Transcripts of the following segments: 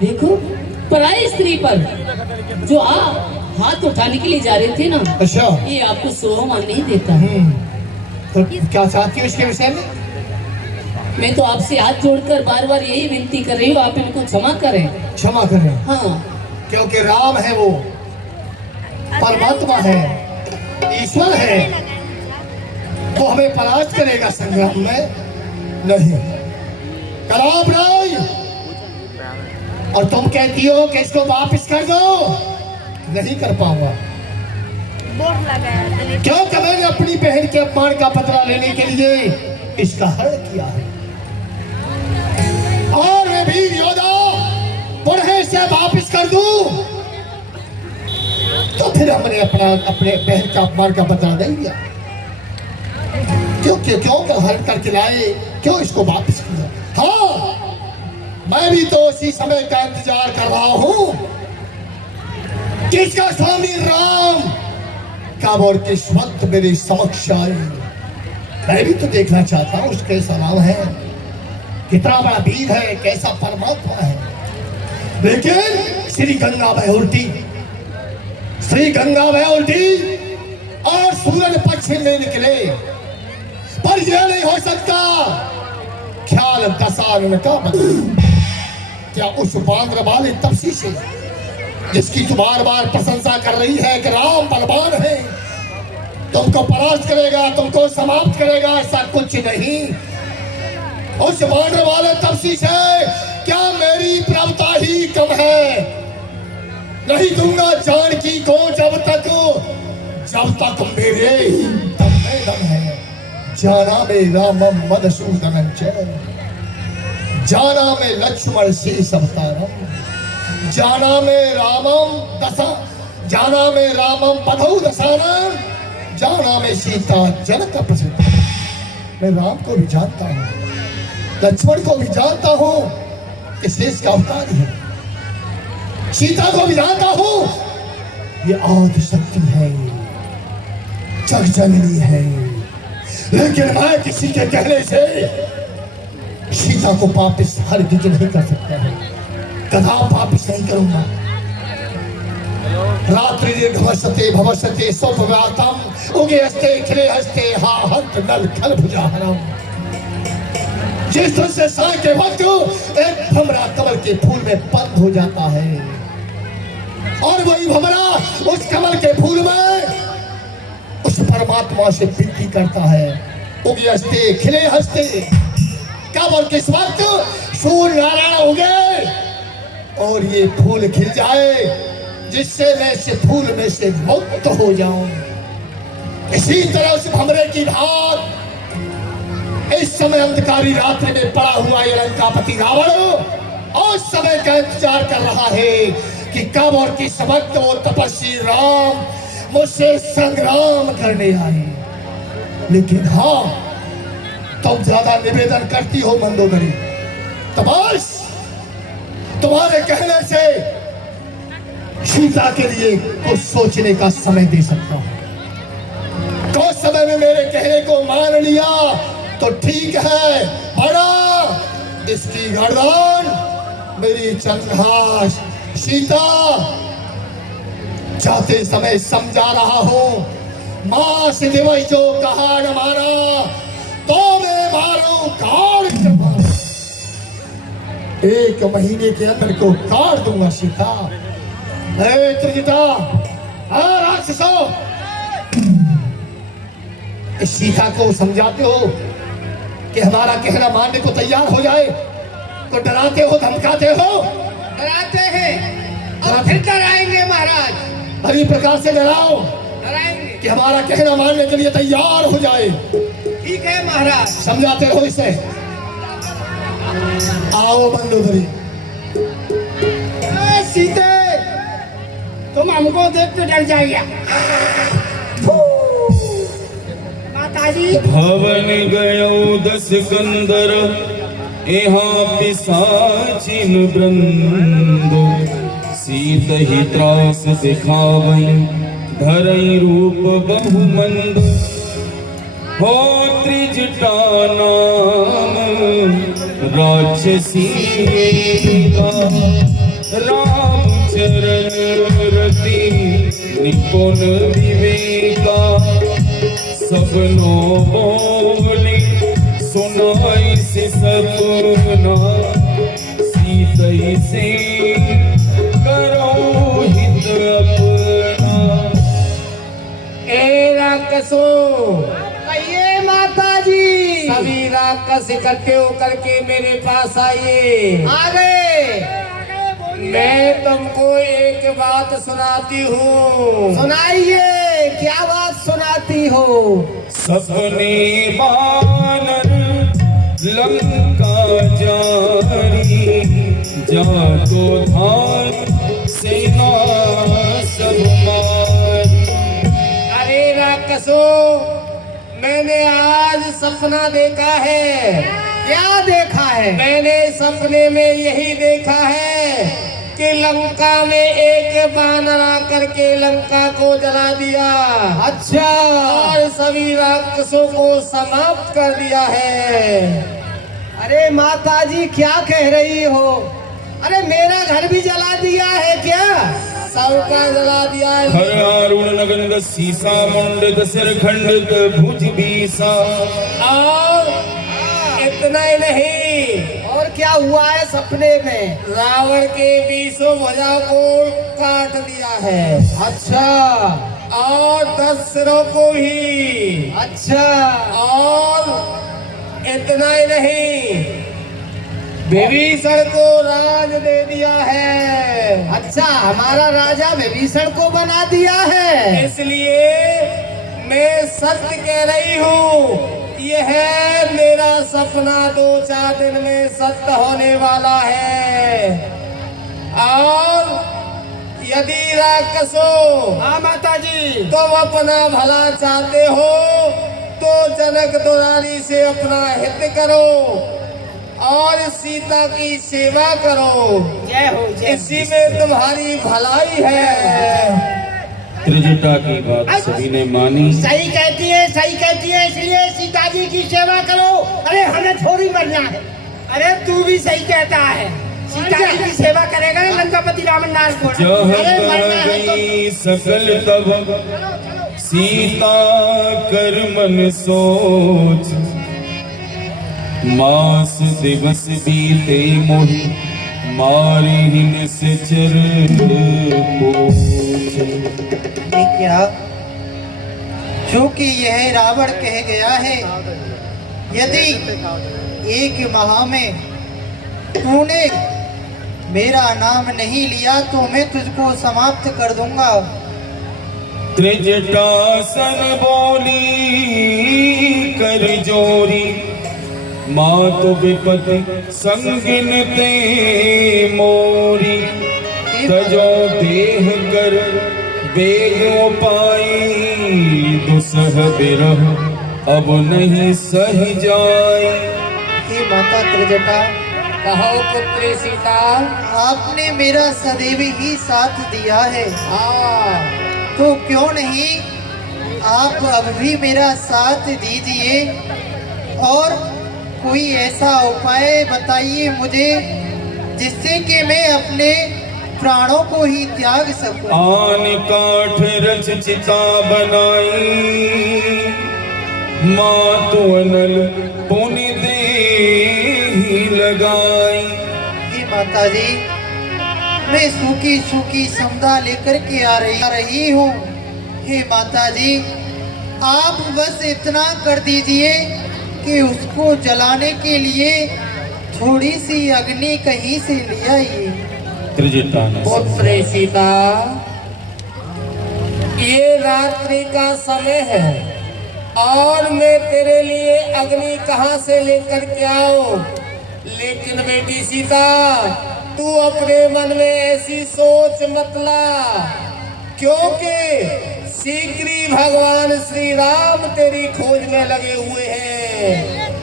देखो पराई स्त्री पर जो हाथ उठाने के लिए जा रहे थे ना, अच्छा, ये आपको सोमान नहीं देता। तो क्या चाहती हो इसके विषय में? मैं तो आपसे हाथ जोड़कर बार बार यही विनती कर रही हूँ, आप इनको क्षमा करें। क्षमा करें? हाँ, क्योंकि राम है, वो परमात्मा है, ईश्वर है, वो हमें परास्त करेगा संग्राम में नहीं। कलाब राय, और तुम कहती हो कि इसको वापस कर दो, नहीं कर पाऊंगा। क्योंकि मैंने अपनी बहन के अपमान का बदला लेने के लिए इसका हरण किया है, और मैं वीर योद्धा पुनः से वापस कर दूं तो फिर हमने अपने बहन का अपमान का बदला नहीं लिया। क्यों हरण करके लाए, क्यों इसको वापस किया? हाँ, मैं भी तो उसी समय का इंतजार कर रहा हूं किसका स्वामी राम कब और किस वक्त मेरे समक्ष आए। मैं भी तो देखना चाहता हूं उसके सलाम है, कितना बड़ा वीर है, कैसा परमात्मा है। लेकिन श्री गंगा बह उल्टी, श्री गंगा बह उल्टी और सूरज पश्चिम में निकले, पर यह नहीं हो सकता ख्याल दशानन का बदल। क्या उस बांद्र वाले तपसी से जिसकी तू बार बार प्रशंसा कर रही है कि राम बलवान है, तुमको परास्त करेगा, तुमको समाप्त करेगा, ऐसा कुछ नहीं। उस बांद्र वाले तपसी से क्या मेरी प्रभुता ही कम है? नहीं दूंगा जानकी को जब तक मेरे दम में दम है। जाना में रामम मधुसूदनम च, जाना में लक्ष्मण शेष अवतारम, जाना में रामम पधौ दशानम, जाना में सीता जनक प्रसिद्ध। मैं राम को भी जानता हूँ, लक्ष्मण को भी जानता हूँ कि शेष का अवतार है, सीता को भी जानता हूँ ये आदि शक्ति है, जगजननी है। लेकिन मैं किसी के कहने से सीता को वापिस हरगिज नहीं कर सकता है, कदा वापिस नहीं करूंगा। रात्रि दीर्घवसते भवसते स्वव्यातम उगे हस्ते खिले हस्ते हा हंत नल खल भुजाहरम। जिस तरह से सांय के वक्त एक भमरा कमल के फूल में बंद हो जाता है, और वही भमरा उस कमल के फूल में उस परमात्मा से विनती करता है, उगे हस्ते खिले हस्ते। कब और किस वक्त? सूर्य नारायण उगे और ये फूल खिल जाए, जिससे मैं इस फूल में से मुक्त हो जाऊं। इसी तरह उस भमरे की भात इस समय अंधकारी रात्रि में पड़ा हुआ ये लंकापति रावण और समय का इंतजार कर रहा है कि कब और किस वक्त वो तपस्वी राम मुझसे संग्राम करने आए। लेकिन हाँ, तुम ज्यादा निवेदन करती हो मंदोदरी, तो बस तुम्हारे कहने से सीता के लिए कुछ सोचने का समय दे सकता हूं। तो समय में मेरे कहने को मान लिया तो ठीक है, बड़ा इसकी गर्दन मेरी चंद्रहास सीता जाते समय समझा रहा हूं, मां से दिवई जो कहा न माना तो मैं मारू काट के मारू। 1 महीने के अंदर को काट दूंगा सीता। त्रिजटा राक्षसों, इस सीता को समझाते हो कि हमारा कहना मानने को तैयार हो जाए, तो डराते हो, धमकाते हो। डराते हैं और फिर डराएंगे महाराज। हरी प्रकार से डराओ डराएंगे कि हमारा कहना मानने के लिए तैयार हो जाए। ठीक है महाराज। समझाते रहो इसे। आओ मंदोदरी। सीते, तुम हमको देख के डर जाइए। माताजी, भवन गयो 10 कंदर, यहाँ पिशाचिन वृंद, सीत ही त्रास दिखावई, धरई रूप बहुमंद, हो त्रिजटा नाम राक्षसी का। राम चरण रति निपुण विवेका सबनो बोले सुनाई से सपना सीतई से करो हित अपना। ए राक्षसो, कहिए माता जी। सभी राक्षस इकट्ठे होकर के मेरे पास आइए। आगे मैं तुमको एक बात सुनाती हूँ। सुनाइए, क्या बात सुनाती हो? सपने बानर लंका जारी जातो धार सेना सब मारी। अरे राक्षसो, मैंने आज सपना देखा है। क्या देखा है? मैंने सपने में यही देखा है कि लंका में एक बानर आकर के लंका को जला दिया। अच्छा। और सभी राक्षसों को समाप्त कर दिया है। अरे माता जी, क्या कह रही हो? अरे मेरा घर भी जला दिया है क्या? सबका जला दिया है। हर आरुण नगंद सीसा मुंडित सिर खंडित भुज बीसा। और इतना ही नहीं, और क्या हुआ है सपने में? रावण के 20 भुजा को काट दिया है। अच्छा। और 10 सिरों को भी। अच्छा। और इतना ही नहीं, विभीषण को राज दे दिया है। अच्छा, हमारा राजा विभीषण को बना दिया है। इसलिए मैं सत्य कह रही हूँ, यह मेरा सपना 2-4 दिन में सत्य होने वाला है। और यदि राक्षसों, हाँ माता जी, तुम अपना भला चाहते हो तो जनक दुलारी से अपना हित करो और सीता की सेवा करो। जय हो, इसी में तुम्हारी भलाई है। त्रिजटा की बात सभी ने मानी। सही कहती है, सही कहती है, इसलिए सीता जी की सेवा करो। अरे हमें थोड़ी मरना है। अरे तू भी सही कहता है, सीता जी की सेवा करेगा ना लंकापति रावण नार को। जह गई सकल तब सीता कर मन सोच, मास दिवस बीते मोहि मारे हिन से चर क्या जो कि यह रावण कह गया है, यदि 1 माह में तूने मेरा नाम नहीं लिया तो मैं तुझको समाप्त कर दूंगा। त्रिजटासन बोली कर जोरी, मातु विपति संगिन ते मोरी, तजो देह कर बेग पाई, दुसह बिरह अब नहीं सही जाई। हे माता त्रिजटा, कहो पुत्री सीता, आपने मेरा सदैव ही साथ दिया है, तो क्यों नहीं आप अब भी मेरा साथ दीजिए और कोई ऐसा उपाय बताइए मुझे जिससे कि मैं अपने प्राणों को ही त्याग सकूं। आन काठ रच चिता बनाई, मातु अनल पुनि देहि लगाई। हे माता जी, मैं सूखी सूखी समुदा लेकर के आ रही हूँ। हे माता जी, आप बस इतना कर दीजिए कि उसको जलाने के लिए थोड़ी सी अग्नि कहीं से ले आइए। पुत्री सीता, ये रात्रि का समय है और मैं तेरे लिए अग्नि कहाँ से लेकर के आऊं? लेकिन बेटी सीता, तू अपने मन में ऐसी सोच मत ला, क्योंकि शीघ्र ही भगवान श्री राम तेरी खोज में लगे हुए हैं।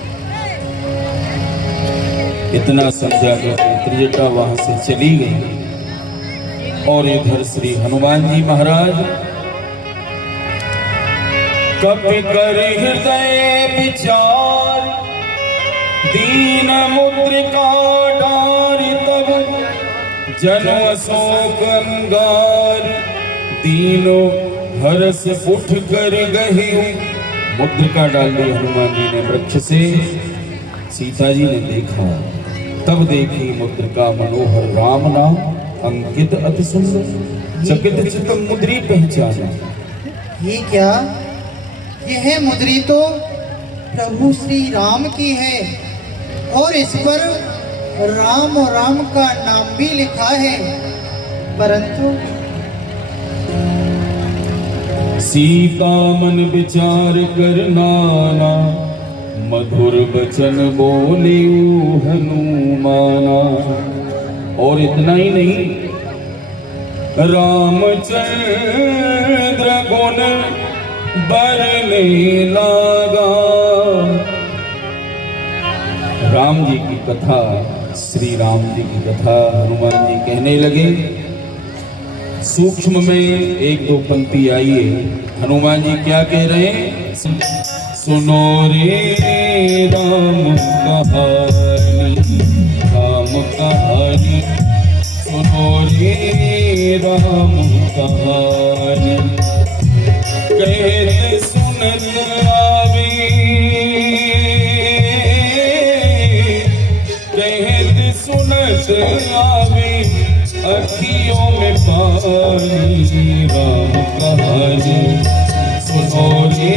इतना समझा कर त्रिजटा वहां से चली गई और इधर श्री हनुमान जी महाराज कपि कर हृदय विचार, दीन मुद्रिका डार तब जनो अशोक अंगार तीनों हर्ष उठ कर गहे। मुद्रिका डाल दी हनुमान जी ने वृक्ष से। सीता जी ने देखा, तब देखी मुद्रिका मनोहर राम नाम अंकित अति सुंदर। चकित चित्त मुद्री पहचाना। ये क्या? यह मुद्री तो प्रभु श्री राम की है और इस पर राम और राम का नाम भी लिखा है, परंतु सीता मन विचार कर नाना, मधुर वचन बोले हनुमाना। और इतना ही नहीं, रामचंद्र गुण बरने लगा। राम जी की कथा, श्री राम जी की कथा हनुमान जी कहने लगे। सूक्ष्म में एक दो पंक्ति आई है। हनुमान जी क्या कह रहे हैं? सुनो रे राम कहानी, राम कहानी, सुनो रे राम कहानी। कहते सुनत आवे, कहते सुनत आवे अखियों में पानी। राम कहानी, सुनो रे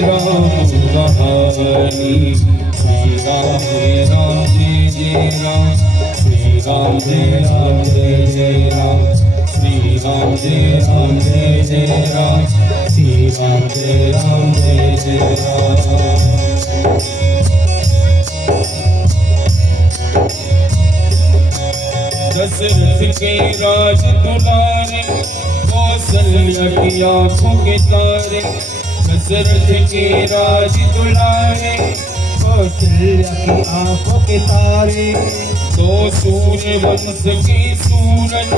राम कहानी। श्री राम जय राम जय जय राम, श्री राम जय राम जय जय राम, श्री राम जय राम जय जय राम, श्री राम जय राम जय जय राम। दशरथ के राज दुलारे, कौशल्या की आंखों के तारे। दशरथ के राज दुलारे, कौशल्या की आंखों के तारे। दो सूर्य वंश के सूरज,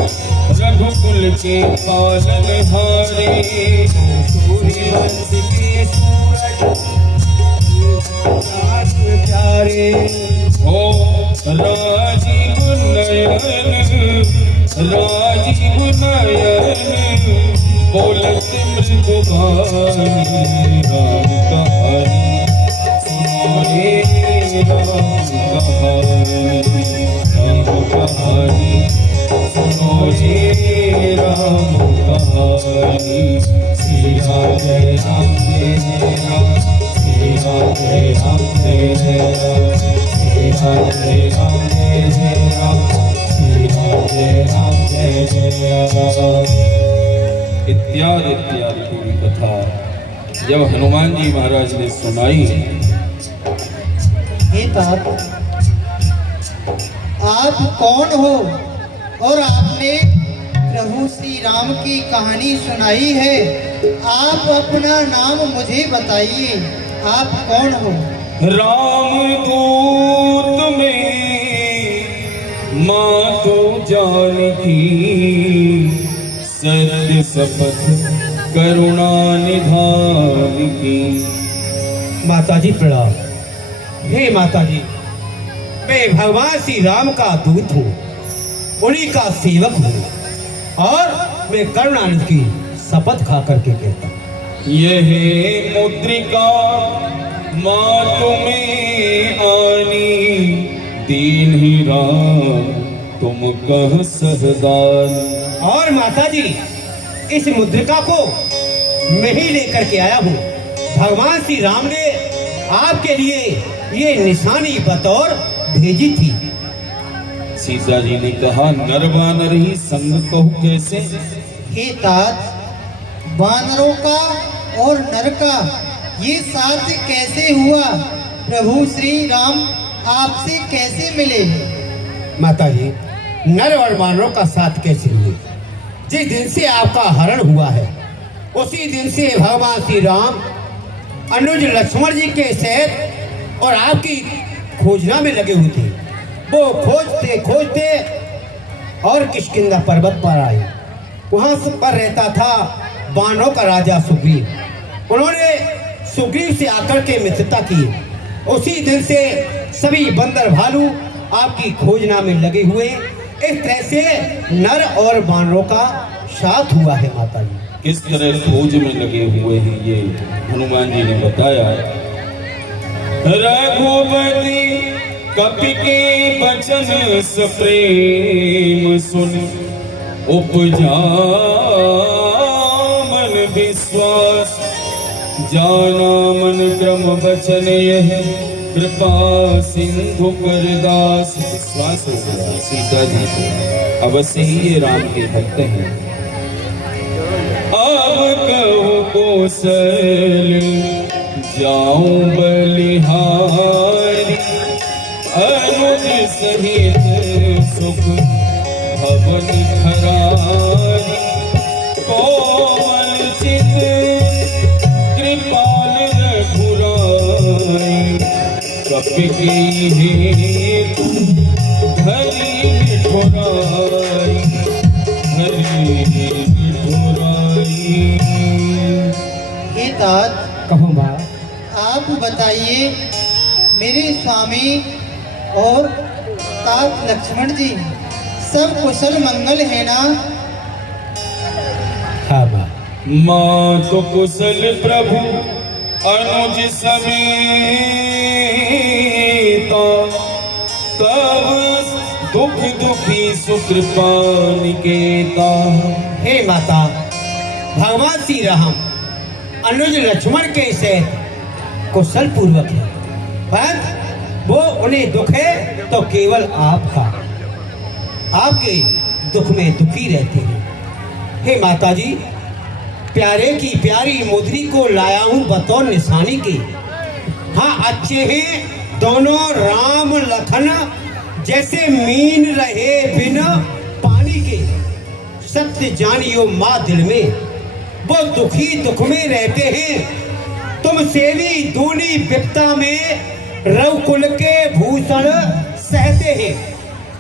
रघुकुल के पालन हारे। सूर्य वंश के सूरज प्यारे, हो राजीव नयन, राजीव नयन, बोलत मृदुबानी। राम कहानी, सुनो रे राम कहानी, राम कहानी, सुनो रे राम कहानी। श्री राम जय राम जय जय राम, श्री राम जय राम जय जय राम, श्री राम जय राम जय जय राम, श्री राम जय राम जय जय राम। इत्यादि इत्यादि पूरी कथा जब हनुमान जी महाराज ने सुनाई। हे तात, आप कौन हो और आपने प्रभु श्री राम की कहानी सुनाई है? आप अपना नाम मुझे बताइए, आप कौन हो? रामदूत में माँ तो जानकी, सत्य शपथ करुणा निधान की। माता जी प्रणाम। हे माता जी, मैं भगवान श्री राम का दूत हूँ, उन्हीं का सेवक हूँ और मैं करुणानिधि की शपथ खा करके कहता हूँ। यह मुद्रिका माँ तुम्हें आनी, दीन ही राम तुम कह सहदान। और माता जी, इस मुद्रिका को मैं ही लेकर के आया हूँ। भगवान श्री राम ने आपके लिए ये निशानी बतौर भेजी थी। सीता जी ने कहा, नर वानर ही संग कहूँ कैसे? हे तात, वानरों का और नर का ये साथ कैसे हुआ? प्रभु श्री राम आपसे कैसे मिले? माता जी, नर और वानरों का साथ कैसे हुए? जिस दिन से आपका हरण हुआ है, उसी दिन से भगवान श्री राम अनुज लक्ष्मण जी के सहित और आपकी खोजना में लगे हुए थे। वो खोजते खोजते और किष्किंधा पर्वत पर आए। वहां पर रहता था वानरों का राजा सुग्रीव। उन्होंने सुग्रीव से आकर के मित्रता की। उसी दिन से सभी बंदर भालू आपकी खोजना में लगे हुए इस तरह से नर और वानरों का साथ हुआ है माता जी। किस तरह खोज में लगे हुए हैं ये हनुमान जी ने बताया। रघुपति कपि के बचन सप्रेम सुन, उपजा मन विश्वास, जाना मन क्रम बचन यह, कृपा सिंधु करदास। विश्वास हो गया सीता जी को, अवश्य ही ये राम के भक्त हैं। अब कहूँ कौशल जाऊं बलिहारी, अनुज सहित सुख भवन खरारी, कोमल चित कृपाल रघुराई, कपि के हेतु हरि ठुराई, हरि ठुराई। हे तात, कहो माँ। आप बताइए मेरे स्वामी और तात लक्ष्मण जी सब कुशल मंगल है ना? हाँ माँ। माँ तो कुशल प्रभु अनुज समेता, तब दुख दुखी सुकृपा निकेता। हे माता, भगवान श्री राम अनुज लक्ष्मण के से कुशल पूर्वक है, पर वो उन्हें दुख है तो केवल आपका, आपके दुख में दुखी रहते हैं। हे माता जी, प्यारे की प्यारी मुद्री को लाया हूं बतौर निशानी की। हाँ, अच्छे हैं दोनों राम लखन, जैसे मीन रहे बिना पानी के। सत्य जानियो माँ दिल में, वो दुखी दुख में रहते हैं। तुम सेवी दूनी विपता में रघुकुल के भूषण सहते हैं।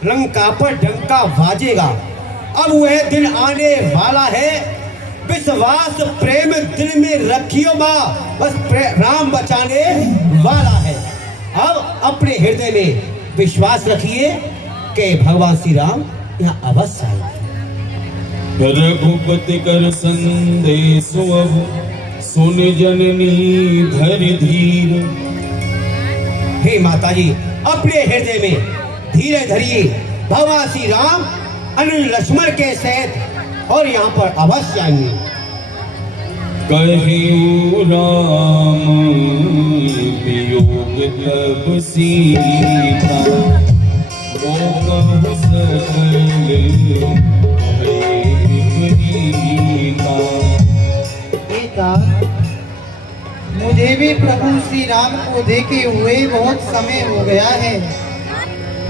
लंका पर डंका बाजेगा, अब वह दिन आने वाला है। विश्वास प्रेम दिल में रखियो माँ, बस राम बचाने वाला है। अब अपने हृदय में विश्वास रखिए कि भगवान श्री राम यहाँ अवश्य आएंगे। रघुपति कर संदेश अब, सुन जननी धरि धीर। हे माता जी, अपने हृदय में धीरे धरिए। भगवान श्री राम अनुज लक्ष्मण के सहित और यहाँ पर अवश्य आएंगे। कहियो राम वियोग तब सीता, मोह सकल भय विपरीता। मुझे भी प्रभु श्री राम को देखे हुए बहुत समय हो गया है,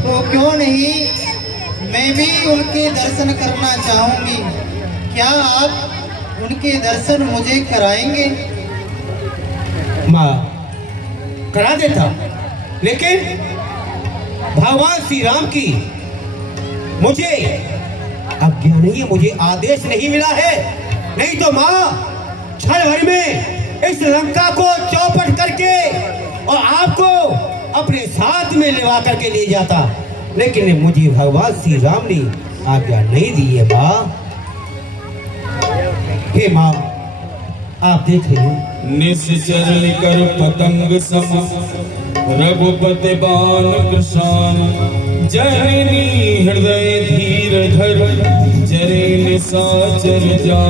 तो क्यों नहीं मैं भी उनके दर्शन करना चाहूंगी। क्या आप उनके दर्शन मुझे कराएंगे? माँ, करा देता, लेकिन भगवान श्री राम की मुझे आज्ञा नहीं है, मुझे आदेश नहीं मिला है। नहीं तो माँ क्षण भर में इस लंका को चौपट करके और आपको अपने साथ में लेवा करके ले जाता, लेकिन मुझे भगवान श्री राम ने आज्ञा नहीं दी है। माँ, हे माँ, आप देख रहे हो निश्चर कर पतंग सम, रघुपति बाण कृशान, जननी हृदय धीर धर, जरे निशाचर जा।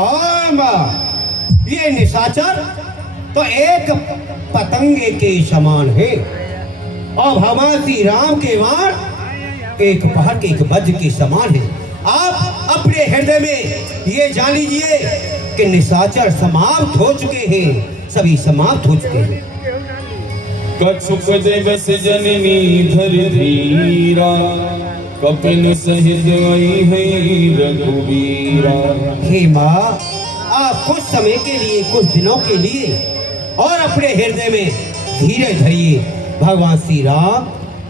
और माँ, ये निशाचर तो एक पतंगे के समान है और भगवान श्री राम के बाण एक पहाड़ के एक वज्र के समान है। आप अपने हृदय में ये जान लीजिए कि निशाचर समाप्त हो चुके हैं, सभी समाप्त हो चुके हैं। कछुक दिवस जननी धर धीरा, कपिन सहित आई है रघुवीरा। हे माँ, आप कुछ समय के लिए, कुछ दिनों के लिए और अपने हृदय में धीरे धरिए। भगवान श्री राम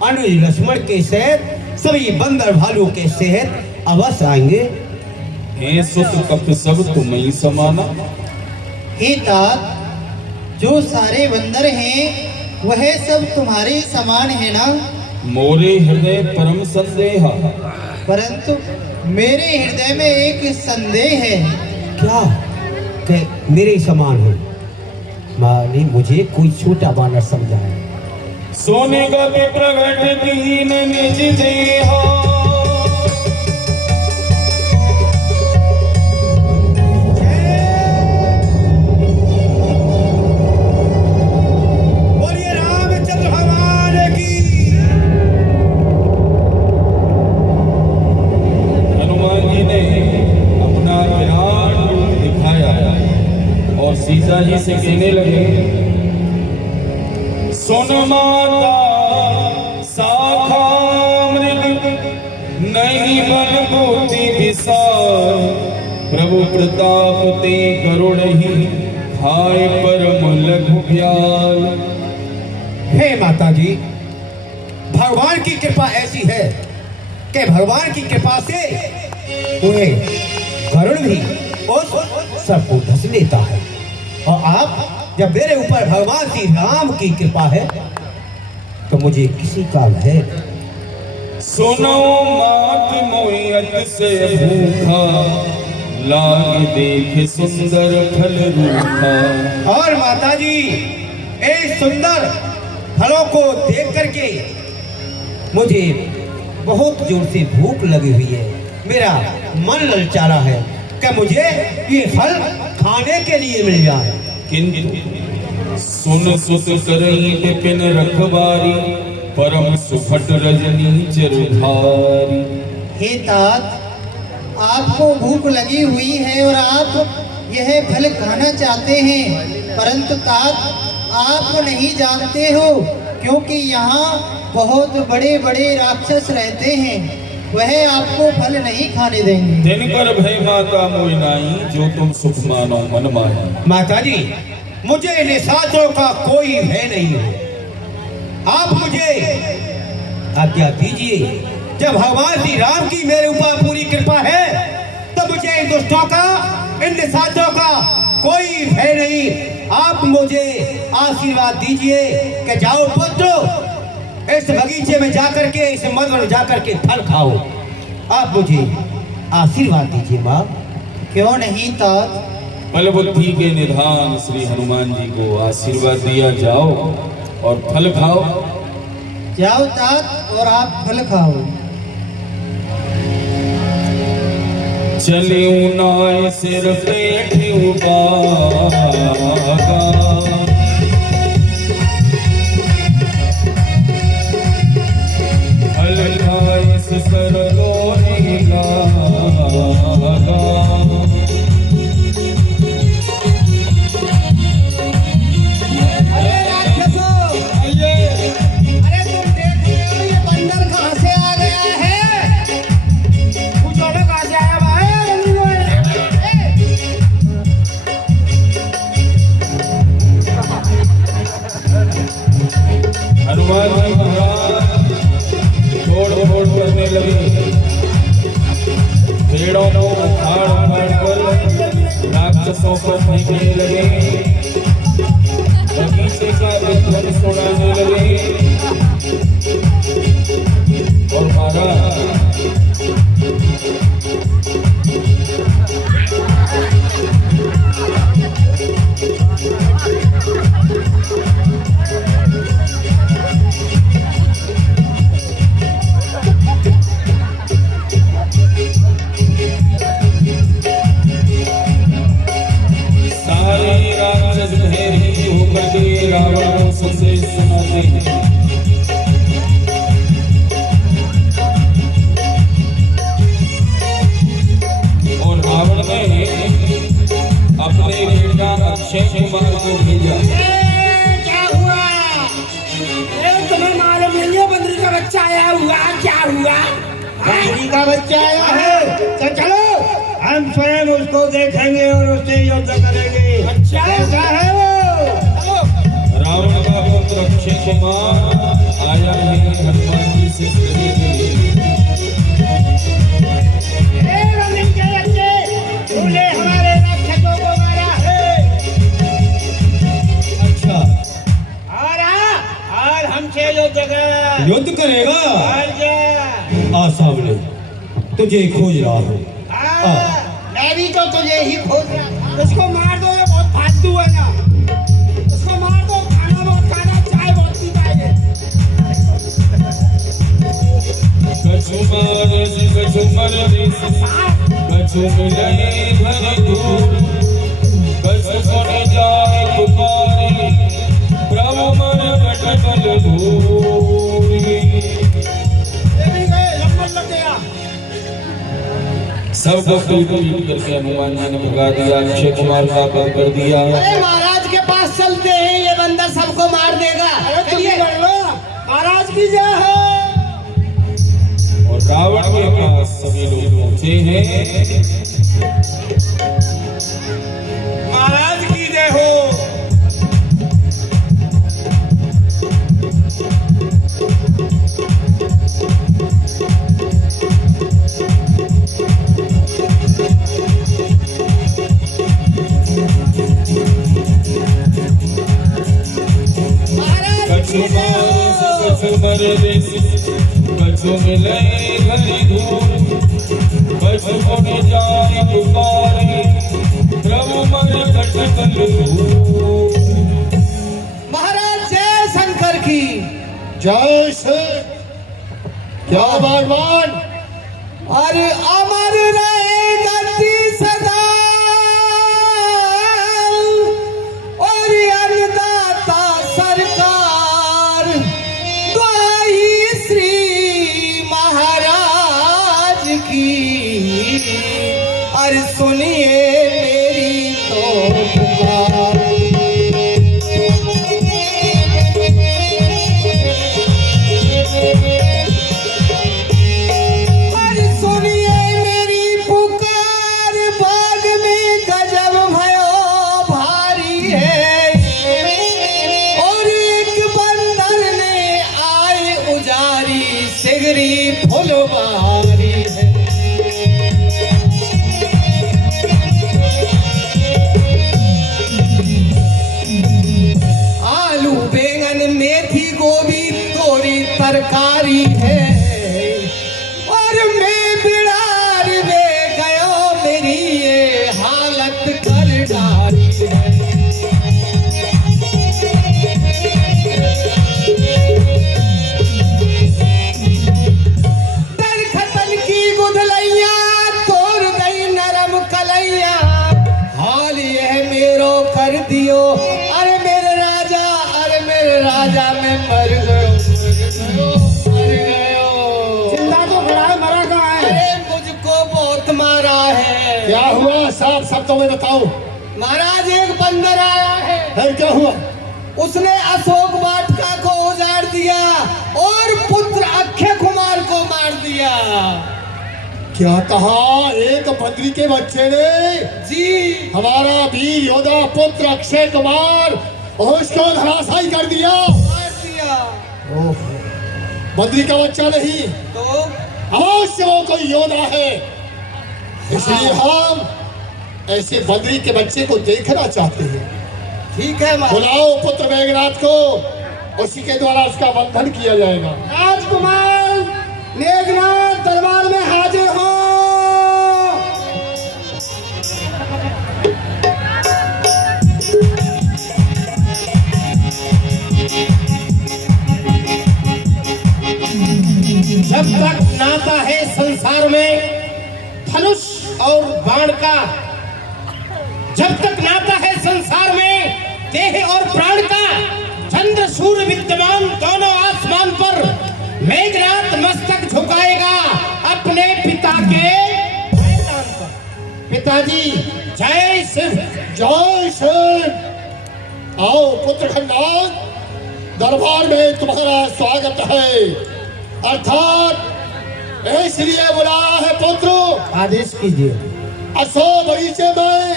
अनुज लक्ष्मण के सहित सभी बंदर भालू के सहित अवश्य आएंगे। हे सुत कप सब तुम्हें समाना। हे तात, जो सारे बंदर हैं वह सब तुम्हारे समान है ना? मोरे हृदय परम संदेहा। परंतु मेरे हृदय में एक संदेह है। क्या कि मेरे समान हो? माँ ने मुझे कोई छोटा बानर समझा है। सोने का भी प्रगट दीन निज देहा। बोलिए रामचंद्र भगवान की। हनुमान जी ने अपना विराट रूप दिखाया और सीता जी से कहने लगे, सुन माता शाखा मृग नहीं बल बूति विशाल। प्रभु प्रताप ते करुण ही खाए परम लघु ब्याल। हे माता जी, भगवान की कृपा ऐसी है कि भगवान की कृपा से तुम्हें करुण भी उस सबको धस लेता है। और आप जब मेरे ऊपर भगवान श्री राम की कृपा है तो मुझे किसी का भय। सुनो मात मोयत से भूखा, लाग देख सुंदर फल रूखा। और माता जी, इस सुंदर फलों को देख करके मुझे बहुत जोर से भूख लगी हुई है। मेरा मन ललचा रहा है कि मुझे ये फल खाने के लिए मिल जाए। किंतु सुन सुत करई विपिन रखबारी, परम सुफट रजनी चरधारी। हे तात, आपको भूख लगी हुई है और आप यह फल खाना चाहते हैं, परंतु तात आप नहीं जानते हो क्योंकि यहाँ बहुत बड़े बड़े राक्षस रहते हैं, वह आपको फल नहीं खाने देंगे। दिन कर भय माता मोहि नाई, जो तुम सुख मानो मन माही। माता जी, मुझे निशाचरों का कोई भय नहीं है। आप मुझे आज्ञा दीजिए। जब भगवान श्री राम की मेरे ऊपर पूरी कृपा है तो मुझे इन दुष्टों का, इन निशाचरों का कोई भय नहीं। आप मुझे आशीर्वाद दीजिए कि जाओ पुत्रो, इस बगीचे में जाकर के, इस वन में जाकर के फल खाओ। आप मुझे आशीर्वाद दीजिए माँ। क्यों नहीं तात? बल बुद्धि के निधान श्री हनुमान जी को आशीर्वाद दिया, जाओ और फल खाओ। जाओ तात और आप फल खाओ। चलियो नाय सिर पेठियो बागा, फल खाए सर लोरी लागा। हनुमान जी महाराज फोड़ फोड़ करने लगे, पेड़ों को उखाड़ उखाड़ कर राक्षसों पर फेंकने लगे, बगीचे का विध्वंस उड़ाने लगे। और महाराज रावण को संदेश सुनाते हैं। और रावण ने अपने बेटा अक्षय कुमार को भेजा। क्या हुआ? तुम्हें मालूम नहीं है बंदरी का बच्चा आया हुआ? क्या हुआ? बंदरी का बच्चा आया है तो चलो हम स्वयं उसको देखेंगे और उससे युद्ध करेंगे। अच्छा कैसा है वो? रावण का पुत्र अक्षय कुमार आया है हनुमान जी से मिलने के लिए। बंदरी के बच्चे, तूने हमारे राक्षसों को मारा है। अच्छा, और हमसे युद्ध कर। युद्ध करेगा? सामने तुझे खोज रहा हूँ। मैं भी तो तुझे ही खोज रहा था। उसको मार दो, ये बहुत फालतू है ना। उसको मार दो, खाना बहुत खाना, चाय बहुत पीता है। कछु मानस कछु मरदिस कछु मिलए भरी दूर कछु सुन जाए पुकारे प्रभु मन कटकल दूरी। ये भी गए, लंबन लग गया। सबको पीट करके हनुमान जी ने भगा दिया। अक्षय कुमार का अपहरण कर दिया। अरे महाराज के पास चलते हैं, ये बंदा सबको मार देगा। अरे तुम ही बढ़ लो, महाराज की जय हो। और रावण के पास सभी लोग पहुंचे हैं। महाराज की जय हो। कछु मानस कछु मरदिस कछु मिलए भरी दूर कछु सुन जाए पुकारे प्रभु मन कटकल दूर। महाराज जय शंकर की। जय से क्या भगवान। और अमर रहे गति सदा और अन्नदाता सरकार द्वाही श्री महाराज की। और सुनिए मेरी तो पुकार। और सुनिए मेरी पुकार, बाग में गजब भयो भारी है। और एक बंदर ने आए उजारी, सिगरी फुलवारी है। आलू बैंगन मेथी गोभी तोरी तरकारी है। और मैं बिड़ार में गयो, मेरी ये हालत कर डारी है। दरखतन की गुदलैया तोड़ गई नरम कलैया। हाल यह मेरो कर दियो, अरे मेरे राजा, अरे मेरे राजा मैं मर गयो, मर गयो। चिल्ला तो खड़ा है, मरा कहाँ है? अरे मुझको बहुत मारा है। क्या हुआ साफ शब्दों में बताओ। महाराज एक बंदर आया है, क्या हुआ। उसने अशोक वाटिका को उजाड़ दिया और पुत्र अक्षय कुमार को मार दिया। क्या कहा। एक बद्री के बच्चे ने जी हमारा वीर योद्धा पुत्र अक्षय कुमार उसको धराशायी कर दिया। मार दिया। ओहो, बद्री का बच्चा नहीं, तो अवश्य वो कोई योद्धा है। इसलिए हम ऐसे बद्री के बच्चे को देखना चाहते हैं। ठीक है महाराज। बुलाओ पुत्र मेघनाथ को, उसी के द्वारा उसका बंधन किया जाएगा। राजकुमार मेघनाथ दरबार में हाजिर हो। जब तक नाता है संसार में धनुष और बाण का, जब तक नाता है संसार में देह और प्राण का, चंद्र सूर्य विद्यमान दोनों आसमान पर, मेघनाथ मस्तक झुकाएगा अपने पिता के मैदान पर। पिताजी जय शिव। जय शिव। आओ पुत्र खंडान, दरबार में तुम्हारा स्वागत है। अर्थात इसलिए बुलाया है पुत्र। आदेश कीजिए। अशोक बगीचे में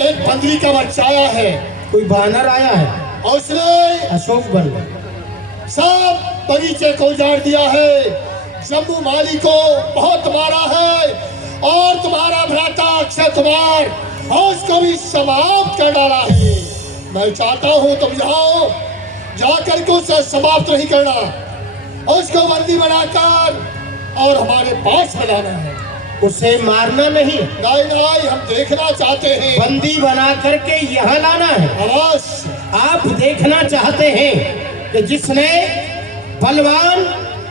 एक बंदरी का बच्चा आया है। कोई बानर आया है, और उसने अशोक बन सब बगीचे को उजाड़ दिया है। जम्मू माली को बहुत मारा है और तुम्हारा भ्राता अक्षय कुमार उसको भी समाप्त कर डाला है। मैं चाहता हूँ तुम जाओ, जाकर के उसे समाप्त नहीं करना, उसको बंदी बनाकर और हमारे पास में लाना है। उसे मारना नहीं, नहीं नहीं, हम देखना चाहते हैं। बंदी बना करके यहाँ लाना है। अवश्य। आप देखना चाहते हैं कि जिसने बलवान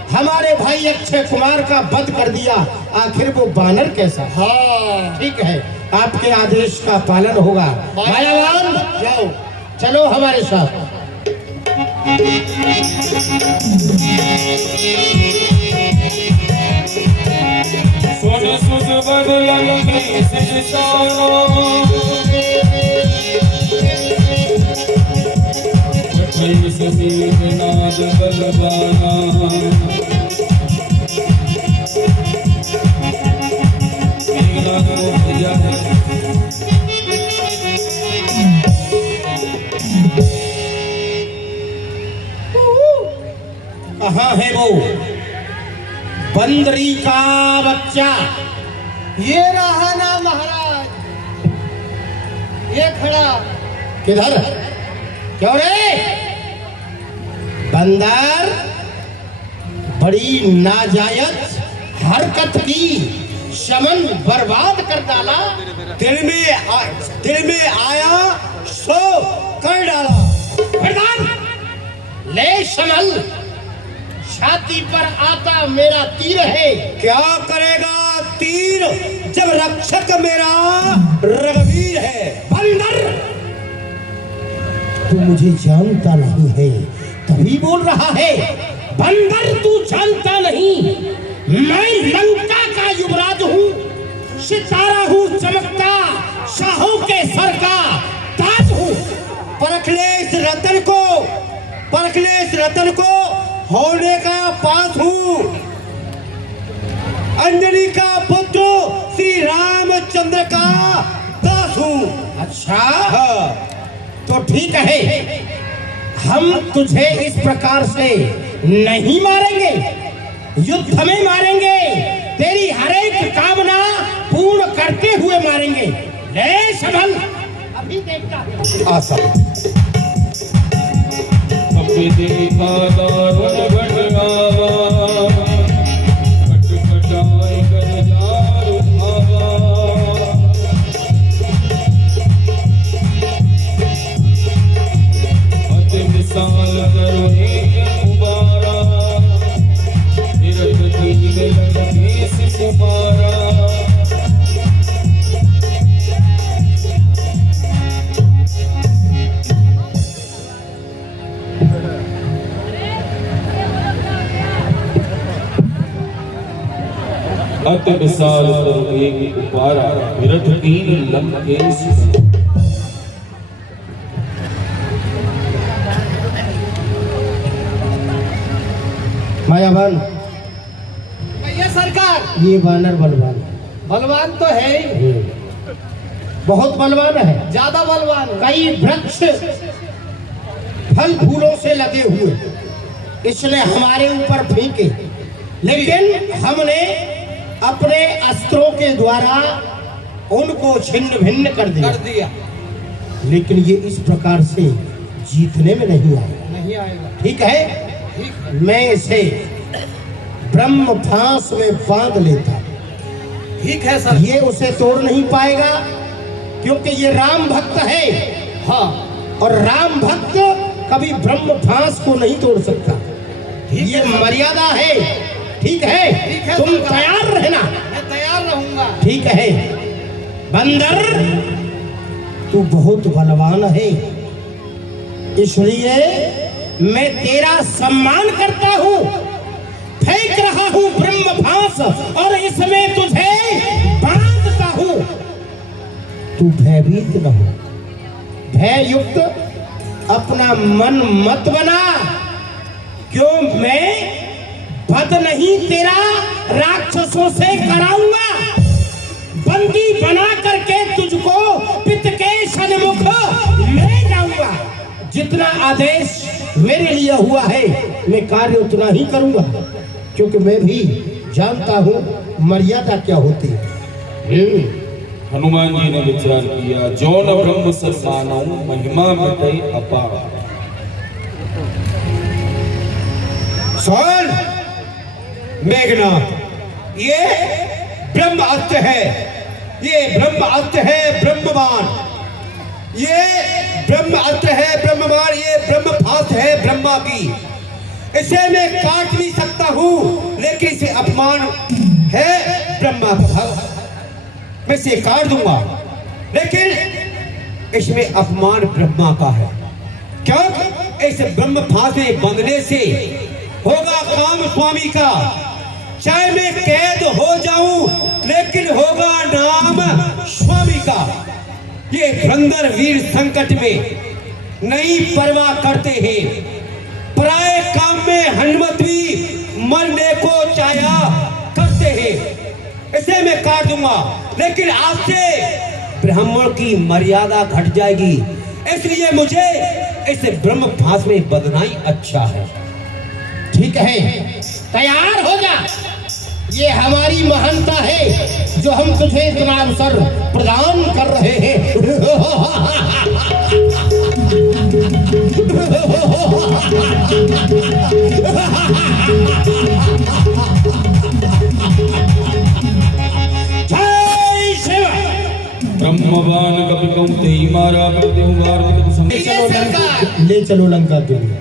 हमारे भाई अक्षय कुमार का वध कर दिया, आखिर वो बानर कैसा? हाँ ठीक है, आपके आदेश का पालन होगा। मायावान, जाओ, चलो हमारे साथ। सुन सुध बदलन में सिरसाना, जठई समीर नाद बलवाना, मेघनाद को भैया कहाँ है वो बंदरी का बच्चा? ये रहा ना महाराज, ये खड़ा। किधर? क्यों रे बंदर, बड़ी नाजायज हरकत की, शमन बर्बाद कर डाला। दिल में आया सो कर डाला। प्रधान, ले शमल, छाती पर आता मेरा तीर है। क्या करेगा तीर जब रक्षक मेरा रघुवीर है? बंदर, तू मुझे जानता नहीं है तभी बोल रहा है। बंदर, तू जानता नहीं, मैं लंका का युवराज हूँ, सितारा हूँ चमकता, शाहों के सर का ताज हूँ। परख ले इस रतन को होने का पास हूँ। अंजलि का पुत्र श्री रामचंद्र का दास हूँ। अच्छा, तो ठीक है, हम तुझे इस प्रकार से नहीं मारेंगे, युद्ध में मारेंगे, तेरी हर एक कामना पूर्ण करते हुए मारेंगे। ले संभल, अभी देखता हूँ। आशा कभी देखा दारुण घटनावा, खटखटाए गरजार उठावा, अति विशाल करो एक उबारा, निरगति में लगे सिसुमारा। अति विशाल करो एक उबारा, विरध कीन लंके सिसुमारा। मायावान, भैया सरकार, ये वानर बलवान बलवान तो है ही, बहुत बलवान है, ज्यादा बलवान। कई वृक्ष फल फूलों से लगे हुए, इसने हमारे ऊपर फेंके, लेकिन हमने अपने अस्त्रों के द्वारा उनको छिन्न भिन्न कर दिया। लेकिन ये इस प्रकार से जीतने में नहीं आएगा। ठीक है, मैं इसे ब्रह्म फांस में बांध लेता। ठीक है सर। ये उसे तोड़ नहीं पाएगा, क्योंकि ये राम भक्त है। हाँ, और राम भक्त कभी ब्रह्म फांस को नहीं तोड़ सकता, ये मर्यादा है। ठीक है, तुम तैयार रहना। मैं तैयार रहूंगा। ठीक है बंदर, तू बहुत बलवान है, इसलिए मैं तेरा सम्मान करता हूँ, फेंक रहा हूँ ब्रह्म फांस और इसमें तुझे बांधता हूँ। तू भयभीत न हो, भययुक्त अपना मन मत बना, क्यों मैं वध नहीं तेरा राक्षसों से कराऊंगा। बंदी बना करके तुझको पिता के सन्मुख ले जाऊंगा। जितना आदेश मेरे लिए हुआ है मैं कार्य उतना ही करूंगा, क्योंकि मैं भी जानता हूँ मर्यादा क्या होती है। हनुमान जी ने विचार किया, जो न ब्रह्म सम्मानौ महिमा मिटै अपार। सुन मेघनाथ, ये ब्रह्म अस्त्र है, ये ब्रह्म अस्त्र है ब्रह्मबाण, ये ब्रह्म अस्त्र है ब्रह्मबाण, ये ब्रह्म फांस है ब्रह्मा की। इसे मैं काट भी सकता हूं, लेकिन इसे अपमान है ब्रह्मा का, मैं इसे काट दूंगा, लेकिन इसमें अपमान ब्रह्मा का है। क्यों? इस ब्रह्म फांस में बंधने से होगा काम स्वामी का, चाहे मैं कैद हो जाऊं, लेकिन होगा नाम स्वामी का। ये धुरंधर वीर संकट में नहीं परवाह करते हैं, पराये काम में हनुमत भी मरने को चाहा करते हैं। इसे मैं काट दूंगा, लेकिन आज से ब्राह्मण की मर्यादा घट जाएगी, इसलिए मुझे इस ब्रह्म फांस में बंधना ही अच्छा है। ठीक है, तैयार हो जा। ये हमारी महानता है जो हम तुझे इतना अवसर प्रदान कर रहे हैं। जय शिव। ब्रह्मवान कपि कौन्तेय मारा देवगार ले चलो लंका के लिए।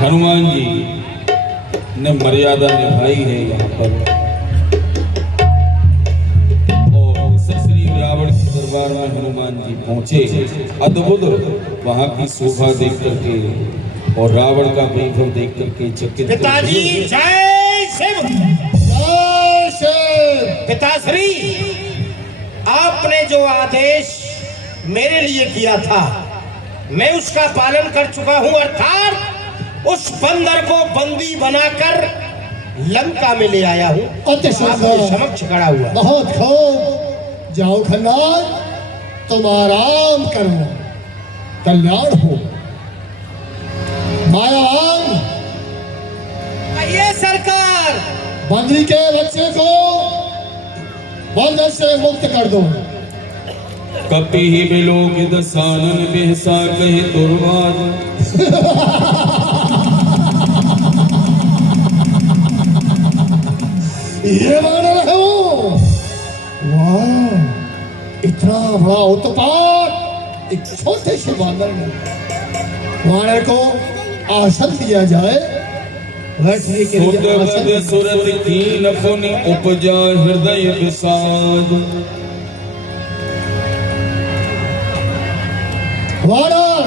हनुमान जी ने मर्यादा निभाई है यहाँ पर, और श्री रावण के दरबार में हनुमान जी पहुंचे। अद्भुत वहाँ की शोभा देख करके और रावण का वैभव देख करके चकित। पिताजी जय शिव। जय शिव। पिताश्री, आपने जो आदेश मेरे लिए किया था, मैं उसका पालन कर चुका हूं, अर्थात उस बंदर को बंदी बनाकर लंका में ले आया हूं, अति सुंदर, समक्ष खड़ा हुआ। बहुत खूब। जाओ खन्नाथ, तुम आराम करो, कल्याण हो। मायावान, ये सरकार, बंदी के बच्चे को बंधन से मुक्त कर दो। कपि ही बिलोकित सानन बेहसा कहे दुर्वाद। ये मान रहे हो? वाह, इतना बड़ा उत्पात एक छोटे से बानर में। बानर को आसन दिया जाए, बैठने के लिए आसन। सुरत कीन पुनि उपजा हृदय विषाद। वानर,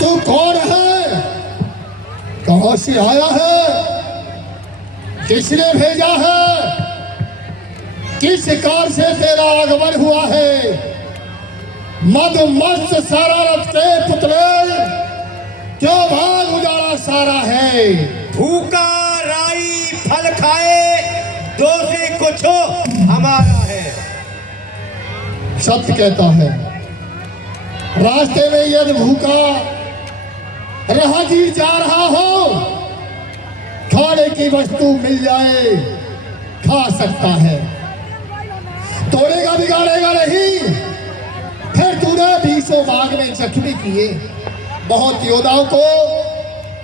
तू कौन है? कहां से आया है? किसने भेजा है? किस कार से तेरा आगमन हुआ है? मदमस्त शरारत के पुतले, क्यों भाग उजाड़ा सारा है? भूखा राई फल खाए, दो से कुछ हमारा है। सत्य कहता है, रास्ते में यदि भूखा राहगीर जा रहा हो, खाने की वस्तु मिल जाए, खा सकता है, तोड़ेगा बिगाड़ेगा नहीं। फिर तूने 20 भाग में जख्मी किए, बहुत योद्धाओं को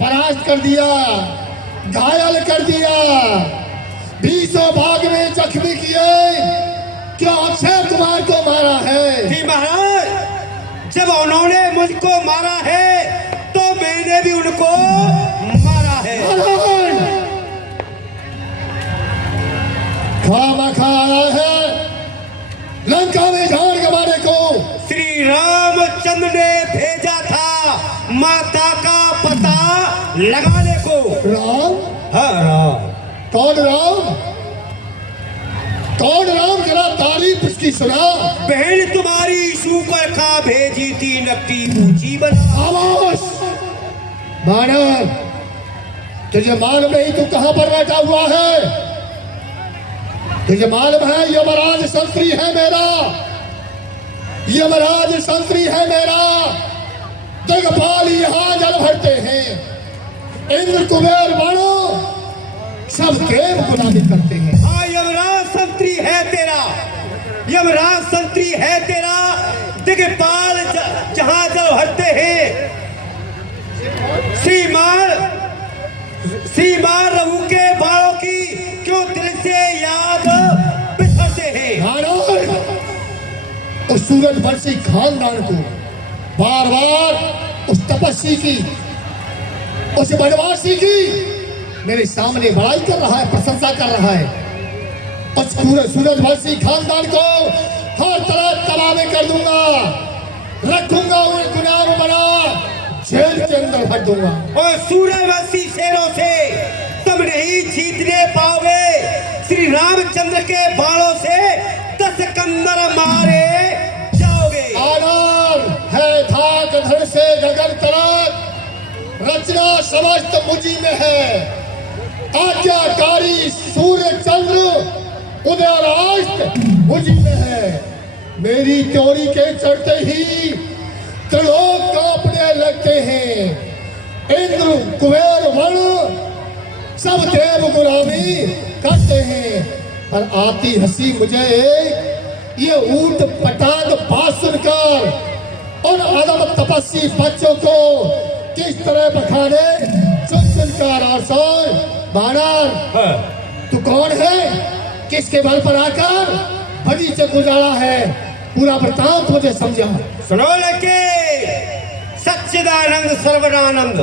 परास्त कर दिया, घायल कर दिया, 20 भाग में जख्मी किए। क्या अक्षय कुमार को मारा है? जी महाराज, जब उन्होंने मुझको मारा है, तो मैंने भी उनको मारा है। खामखा आया है लंका में जान गंवाने को। श्री रामचंद्र ने भेजा था माता का पता लगाने को। राम? हाँ राम। कौन राम? कौन राम? जरा तारीफ इसकी सुना। बहन तुम्हारी शुकर का भेजी थी, नकटी ऊंची बना। खामोश बानर, तुझे मालूम नहीं तू कहां पर बैठा हुआ है? तुझे मालूम है यमराज संतरी है मेरा, यमराज संतरी है मेरा। दिग्पाल यहाँ जल भरते हैं, इंद्र कुबेर बाणो सब प्रेम गुलामी करते हैं। हाँ, यमराज संतरी है तेरा, यमराज संतरी है तेरा। दिग्पाल जहां जल भरते हैं, श्रीमान सूरजवंशी खानदान को बार बार उस तपस्वी की, उस बनवासी की मेरे सामने बड़ाई कर रहा है, प्रशंसा कर रहा है। उस पूरे सूरजवंशी खानदान को हर तरह तबाह में कर दूंगा, रखूंगा उन्हें गुलाम बना जेल के अंदर भर दूंगा। और सूर्यवंशी शेरों से तुम नहीं जीतने पाओगे। श्री रामचंद्र के बाणों से 10 कंदर मारे जाओगे। आनंद है धाक धड़ से गगन तरक, रचना समस्त मुझी में है। आज्ञाकारी सूर्य चंद्र उदय और अस्त मुझी में है। मेरी त्योरी के चढ़ते ही त्रिलोक कांपने लगते हैं। इंद्र कुबेर वरुण सब देव गुलामी करते हैं। पर आती हंसी मुझे ये ऊंट पटांग बात सुनकर उन अदम तपस्वी बच्चों को किस तरह बखाने चुन चुनकर। और सुन बानर, तू कौन है? किसके बल पर आकर बगीचे गुजारा है? पूरा वृतांत मुझे समझा। सुनो लड़के, सच्चिदानंद सर्वनानंद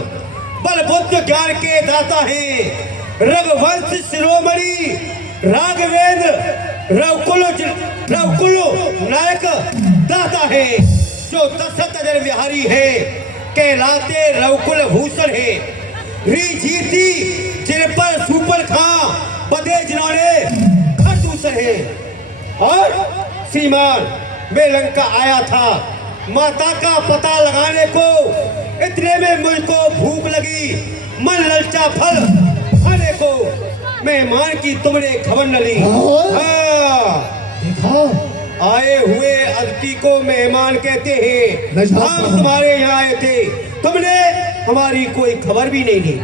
बल बुद्ध ज्ञान के दाता है। रघुवंश शिरोमणि राघवेंद्र रघुकुल नायक दाता है। जो दशरथ अजर बिहारी है, कहलाते रघुकुल भूषण है। जीती जिन पर सुपर खां बदे जिन्होंने घर दूसर है। और श्रीमान मैं लंका आया था माता का पता लगाने को, इतने में मुझको भूख लगी, मन ललचा फल खाने को। मेहमान की तुमने खबर न ली। देखा, आए हुए अतिथि को मेहमान कहते हैं। हम तुम्हारे यहाँ आए थे, तुमने हमारी कोई खबर भी नहीं ली।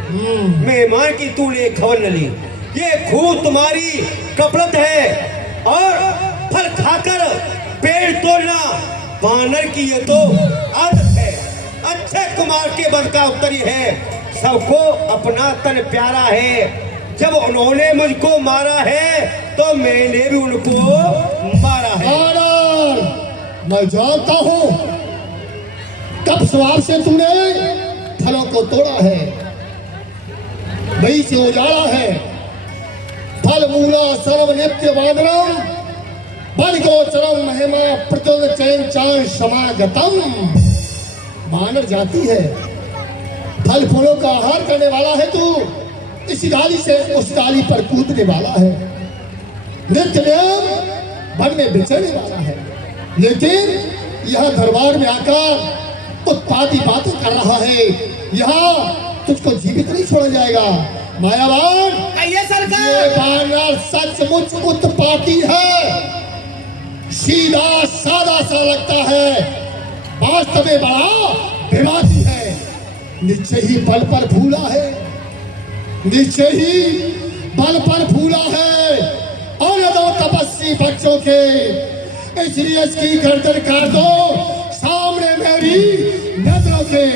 मेहमान की तूने खबर न ली। ये खूब तुम्हारी कपड़त है और फल खाकर पेड़ तोड़ना बानर की ये तो आदत है। अच्छे कुमार के बल का उत्तरी है। सबको अपना तन प्यारा है। जब उन्होंने मुझको मारा है तो मैंने भी उनको मारा है। मैं जानता हूँ कब स्वभाव से तुमने फलों को तोड़ा है, बीच से उजाड़ा है। फल मूला सर्व नित्य वादरम, बल गोचरम महिमा प्रतुल चैन चान समागतम। बानर जाती है, फल फूलों का आहार करने वाला है तू। इस डाली से उस डाली पर कूदने वाला है, नित्य नियम वन में बिचरने वाला है। लेकिन यह दरबार में आकर उत्पाती बातें कर रहा है। यहाँ तुझको जीवित नहीं छोड़ा जाएगा। मायावान, ये सरकार, ये बानर सचमुच उत्पाती है। सीधा सादा सा लगता है, वास्तव में बड़ा विवादी है। निश्चय ही बल पर फूला है, निश्चय ही बल पर फूला है। और दो तपस्वी बच्चों के इसलिए इसकी गर्दन काट दो सामने मेरी नजरों के।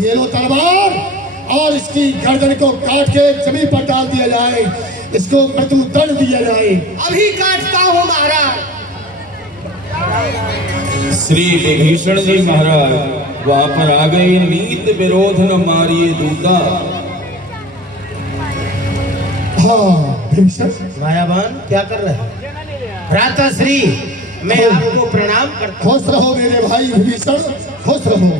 ये लो तलवार और इसकी गर्दन को काट के जमीन पर डाल दिया जाए, इसको मृत्युदंड दिया जाए। अभी काटता हूँ महाराज। श्री विभीषण जी महाराज वहां पर आ गए। नीत विरोध न मारिए दूता। हाँ भीषण, मायावान क्या कर रहे हैं? भ्राताश्री, मैं आपको प्रणाम करता हूँ। खुश रहो मेरे भाई विभीषण, खुश रहो।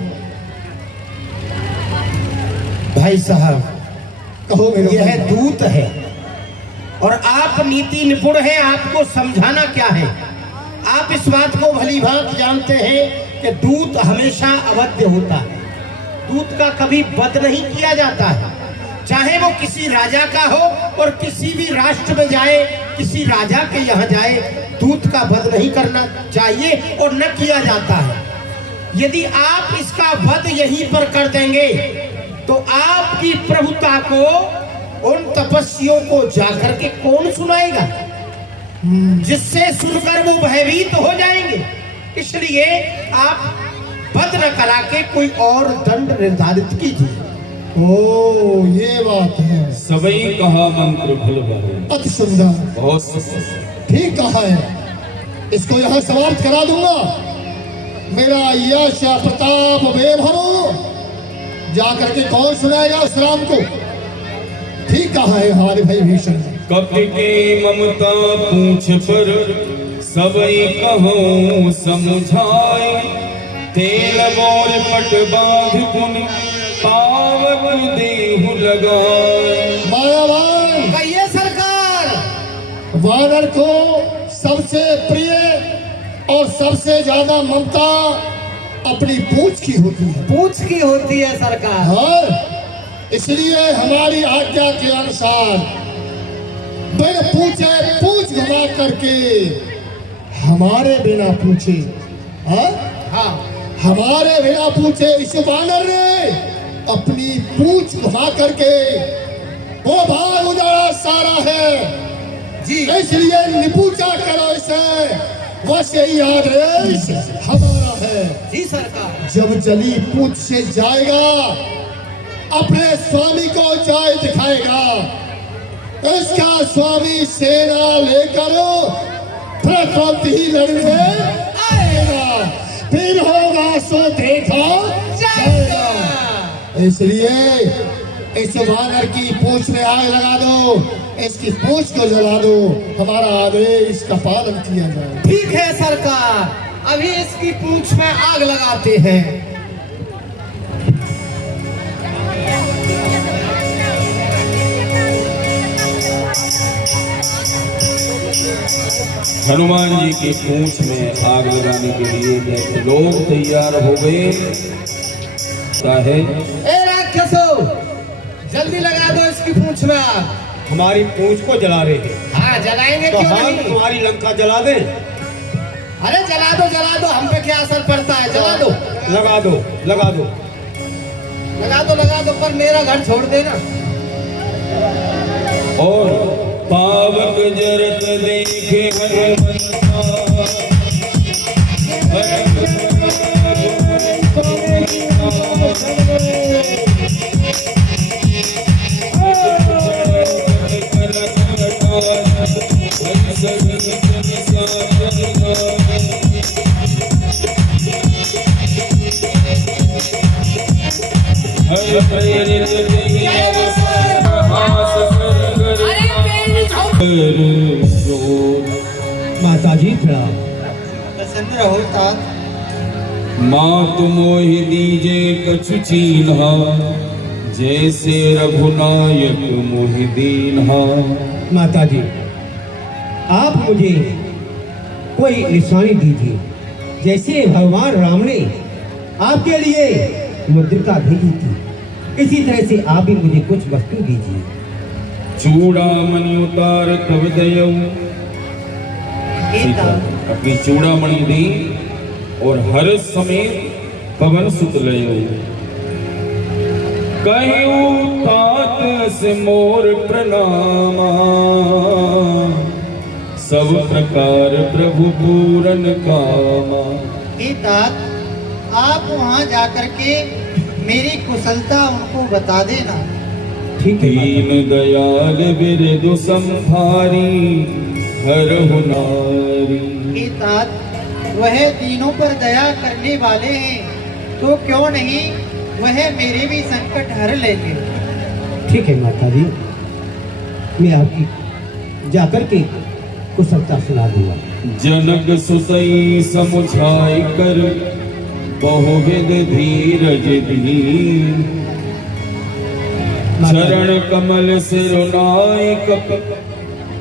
भाई साहब, कहो मेरे यह भाई। दूत है और आप नीति निपुण हैं। आपको समझाना क्या है? आप इस बात को भली भांति जानते हैं कि दूत हमेशा अवध्य होता है। दूत का कभी वध नहीं किया जाता है, चाहे वो किसी राजा का हो और किसी भी राष्ट्र में जाए, किसी राजा के यहाँ जाए, दूत का वध नहीं करना चाहिए और न किया जाता है। यदि आप इसका वध यहीं पर कर देंगे तो आपकी प्रभुता को उन तपस्वियों को जाकर के कौन सुनाएगा, जिससे सुनकर वो भयभीत हो जाएंगे। इसलिए आप वध न करा के कोई और दंड निर्धारित कीजिए। ओ ये बात है, सबई कहा मंत्र फल भरे। अति सुंदर, बहुत सुंदर। ठीक कहा है। इसको यहाँ समाप्त करा दूंगा मेरा यश प्रताप वैभव जाकर के कौन सुनाएगा उस राम को? ठीक कहा है हमारे भाई भीषण ने। कपि के ममता पूछ पर सबई कहूँ समझाए, तेल मोर पट बांध पुन पावक देहु लगाए। मायावान कहिए सरकार। वानर को सबसे प्रिय और सबसे ज्यादा ममता अपनी पूंछ की होती है। पूछ की होती है सरकार। हाँ, इसलिए हमारी आज्ञा के अनुसार बिन पूछे पूछ घुमा करके हमारे बिना पूछे, हाँ हाँ हमारे बिना पूछे इस वानर ने अपनी पूंछ घुमा करके वो भाग उजाड़ा सारा है जी। इसलिए निपूछा करो इसे, बस यही आदेश हमारा है जी सरकार। जब जली पूंछ से जाएगा अपने स्वामी को जाय दिखाएगा, इसका स्वामी सेना लेकर प्रकृति ही लड़ने आएगा, फिर होगा सो देखा जाएगा। इसलिए इस वानर की पूंछ में आग लगा दो, इसकी पूंछ को जला दो, हमारा आदेश का पालन किया जाए। ठीक है सरकार, अभी इसकी पूंछ में आग लगाते हैं। हनुमान जी की पूंछ में आग लगाने के लिए लोग तैयार हो गए। काहे? ए राक्षसो, जल्दी लगा दो इसकी पूंछ में आग। हमारी पूंछ को जला रहे हैं, हाँ जलाएंगे तो क्यों हम नहीं? तुम्हारी लंका जला दे। अरे जला दो, हम पे क्या असर पड़ता है? जला दो, लगा दो, लगा दो। लगा दो, पर मेरा घर छोड़ देना। और पावक जरत देखे हनुमंता, माता जी प्रणाम। प्रसन्न रहो तात। माँ तुमोहि दीजे कछु चीन्हा, जैसे रघुनायक मोहि दीन्हा। माता जी आप मुझे कोई निशानी दीजिए, जैसे भगवान राम ने आपके लिए मुद्रिका भेजी थी, इसी तरह से आप भी मुझे कुछ वस्तु दीजिए। चूड़ामणि उतार कब दयऊ, अपनी चूड़ामणि दी और हर समय पवन सुत लयऊ। कहूँ तात से मोर प्रणामा, सब प्रकार प्रभु पूरन कामा। हे तात, आप वहाँ जाकर के मेरी कुशलता उनको बता देना। ठीक है माता जी। दीन दयाल बिरदु संभारी हरहु नारी। हे तात, वह तीनों पर दया करने वाले हैं, तो क्यों नहीं वह मेरे भी संकट हर लेंगे। ठीक है माता जी, मैं आपकी जाकर के कुशलता सुना दूंगा। जनक सुतई समुझाई कर, बहुविध धीरज धीर। चरण कमल सिरुनाई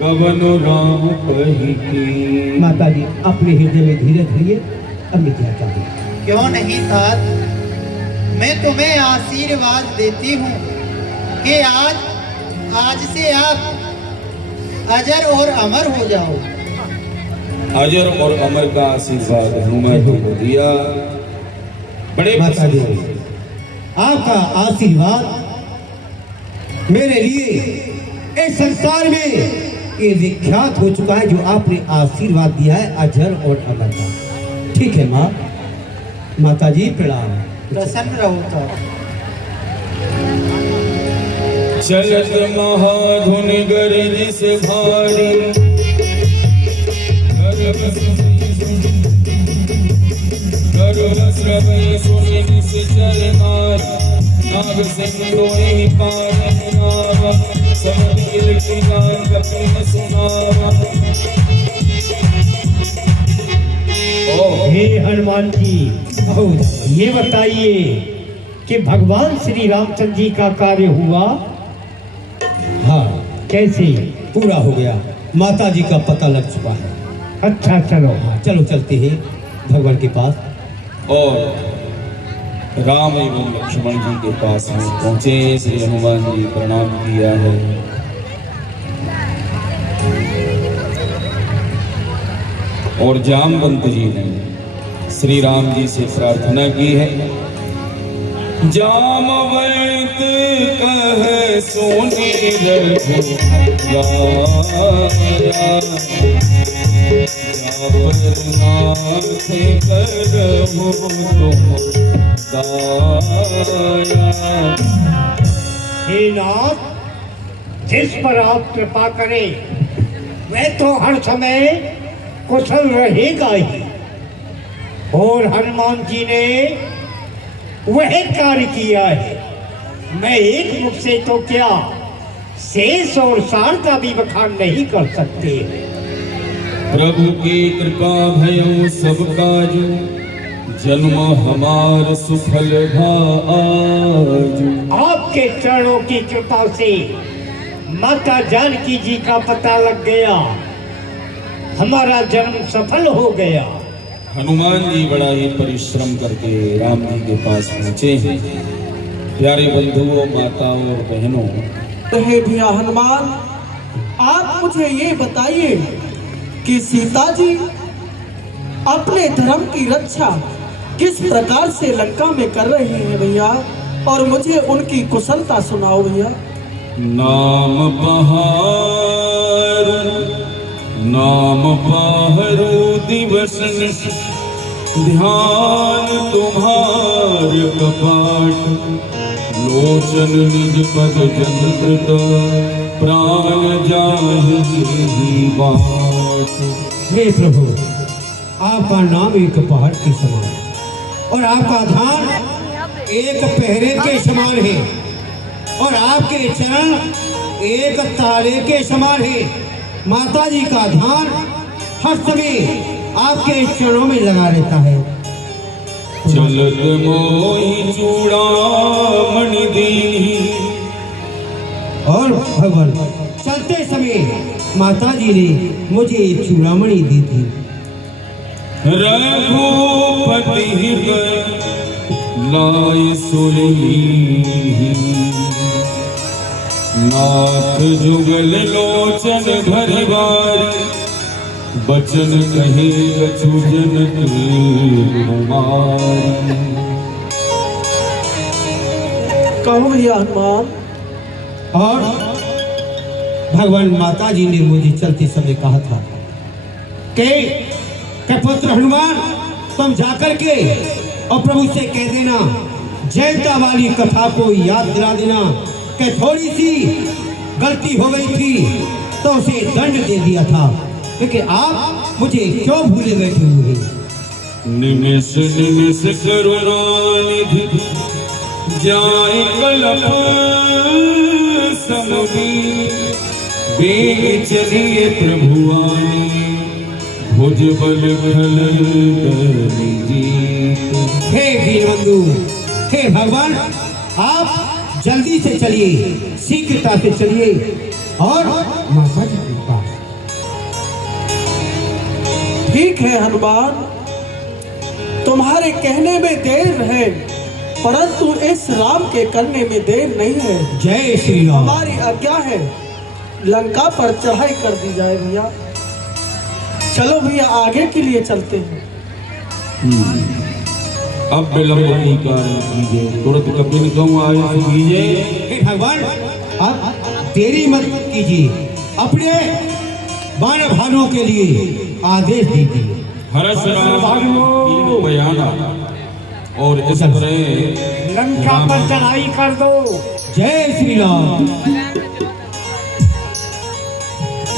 कवन राम कही की। माता जी अपने हृदय में धीरे धीरे अब मैं क्या चाहती हूँ। क्यों नहीं तात, मैं तुम्हें आशीर्वाद देती हूँ कि आज से आप अजर और अमर हो जाओ। अजर और अमर का आशीर्वाद हनुमान जी को दिया। बड़े माता जी प्रसन्न। आपका आशीर्वाद मेरे लिए इस संसार में ये विख्यात हो चुका है, जो आपने आशीर्वाद दिया है अजर और अमर का। ठीक है माँ, माता जी प्रणाम। प्रसन्न रहो तात। चलत महाधुन गर्ज से भारी, गर्भ सहस्रवै सुमिनिस चरनार नाग सिंधुहि पावन नावा समधिल किनार कपिन सुनावा। हे हनुमान जी, ये बताइए कि भगवान श्री रामचंद्र जी का कार्य हुआ? हाँ, कैसे? पूरा हो गया। माता जी का पता लग चुका है। अच्छा चलो। हाँ, चलो चलते हैं भगवान के पास। और राम एवं लक्ष्मण जी के पास में पहुंचे। श्री हनुमान जी प्रणाम किया है। और जामवंत जी ने श्री राम जी से प्रार्थना की है। जामवंत कह सोने हे नाथ, जिस पर आप कृपा करें वह तो हर समय कुशल रहेगा ही। और हनुमान जी ने वह कार्य किया है। मैं एक मुख से तो क्या, शेष और सार का भी बखान नहीं कर सकते। प्रभु की कृपा भयो सब काजू, जन्म हमार सुफल भाजू। आपके चरणों की कृपा से माता जानकी जी का पता लग गया, हमारा जन्म सफल हो गया। हनुमान जी बड़ा ही परिश्रम करके राम जी के पास पहुंचे हैं। प्यारे बंधुओं, माताओं और बहनों, हे भैया हनुमान, आप मुझे ये बताइए कि सीता जी अपने धर्म की रक्षा किस प्रकार से लंका में कर रही हैं भैया, और मुझे उनकी कुशलता सुनाओ भैया। नाम बहारू दिवस ध्यान तुम्हार कपाट, लोचन निज पद जंत्र प्राण जाहि बाट। हे प्रभु, आपका नाम एक पहाड़ के समान और आपका ध्यान एक पहरे के समान है, और आपके चरण एक तारे के समान है। माता जी का ध्यान हर समय आपके चरणों में लगा रहता है। चलत मोहि चूड़ामणि दीन्हि। और भगवान चलते समय माता जी ने मुझे एक चूड़ामणि दी थी। रघुपति लाय सुरहीहि, नाथ जुगल लोचन भरि बारी, बचन कहे कछु जनक कुमारी। कहो भैया हनुमान। और भगवान माता जी ने मुझे चलते समय कहा था कि पुत्र हनुमान, तुम जाकर के और प्रभु से कह देना, जयता वाली कथा को याद दिला देना कि थोड़ी सी गलती हो गई थी तो उसे दंड दे दिया था, लेकिन आप मुझे क्यों भूले बैठे हुए? निमिष निमिष करुणानिधि, जाय कलप समुदी। वेग चलिए प्रभुआनी, भुज बल खल जीत। हे दीनबंधु, हे भगवान, आप जल्दी से चलिए, शीघ्रता से चलिए और माता जी के पास। ठीक है हनुमान, तुम्हारे कहने में देर है, परंतु इस राम के करने में देर नहीं है। जय श्री राम। हमारी आज्ञा है, लंका पर चढ़ाई कर दी जाए भैया। चलो भैया, आगे के लिए चलते हैं। अब विलंब नहीं कीजिए, तुरंत कपिन कहूँ आए कीजिए। हे भगवान, आप देरी मत कीजिए, अपने बाण भानों के लिए आदेश दीजिए। हर्ष राम बयाना और इस तरह लंका पर चढ़ाई कर दो। जय श्री राम।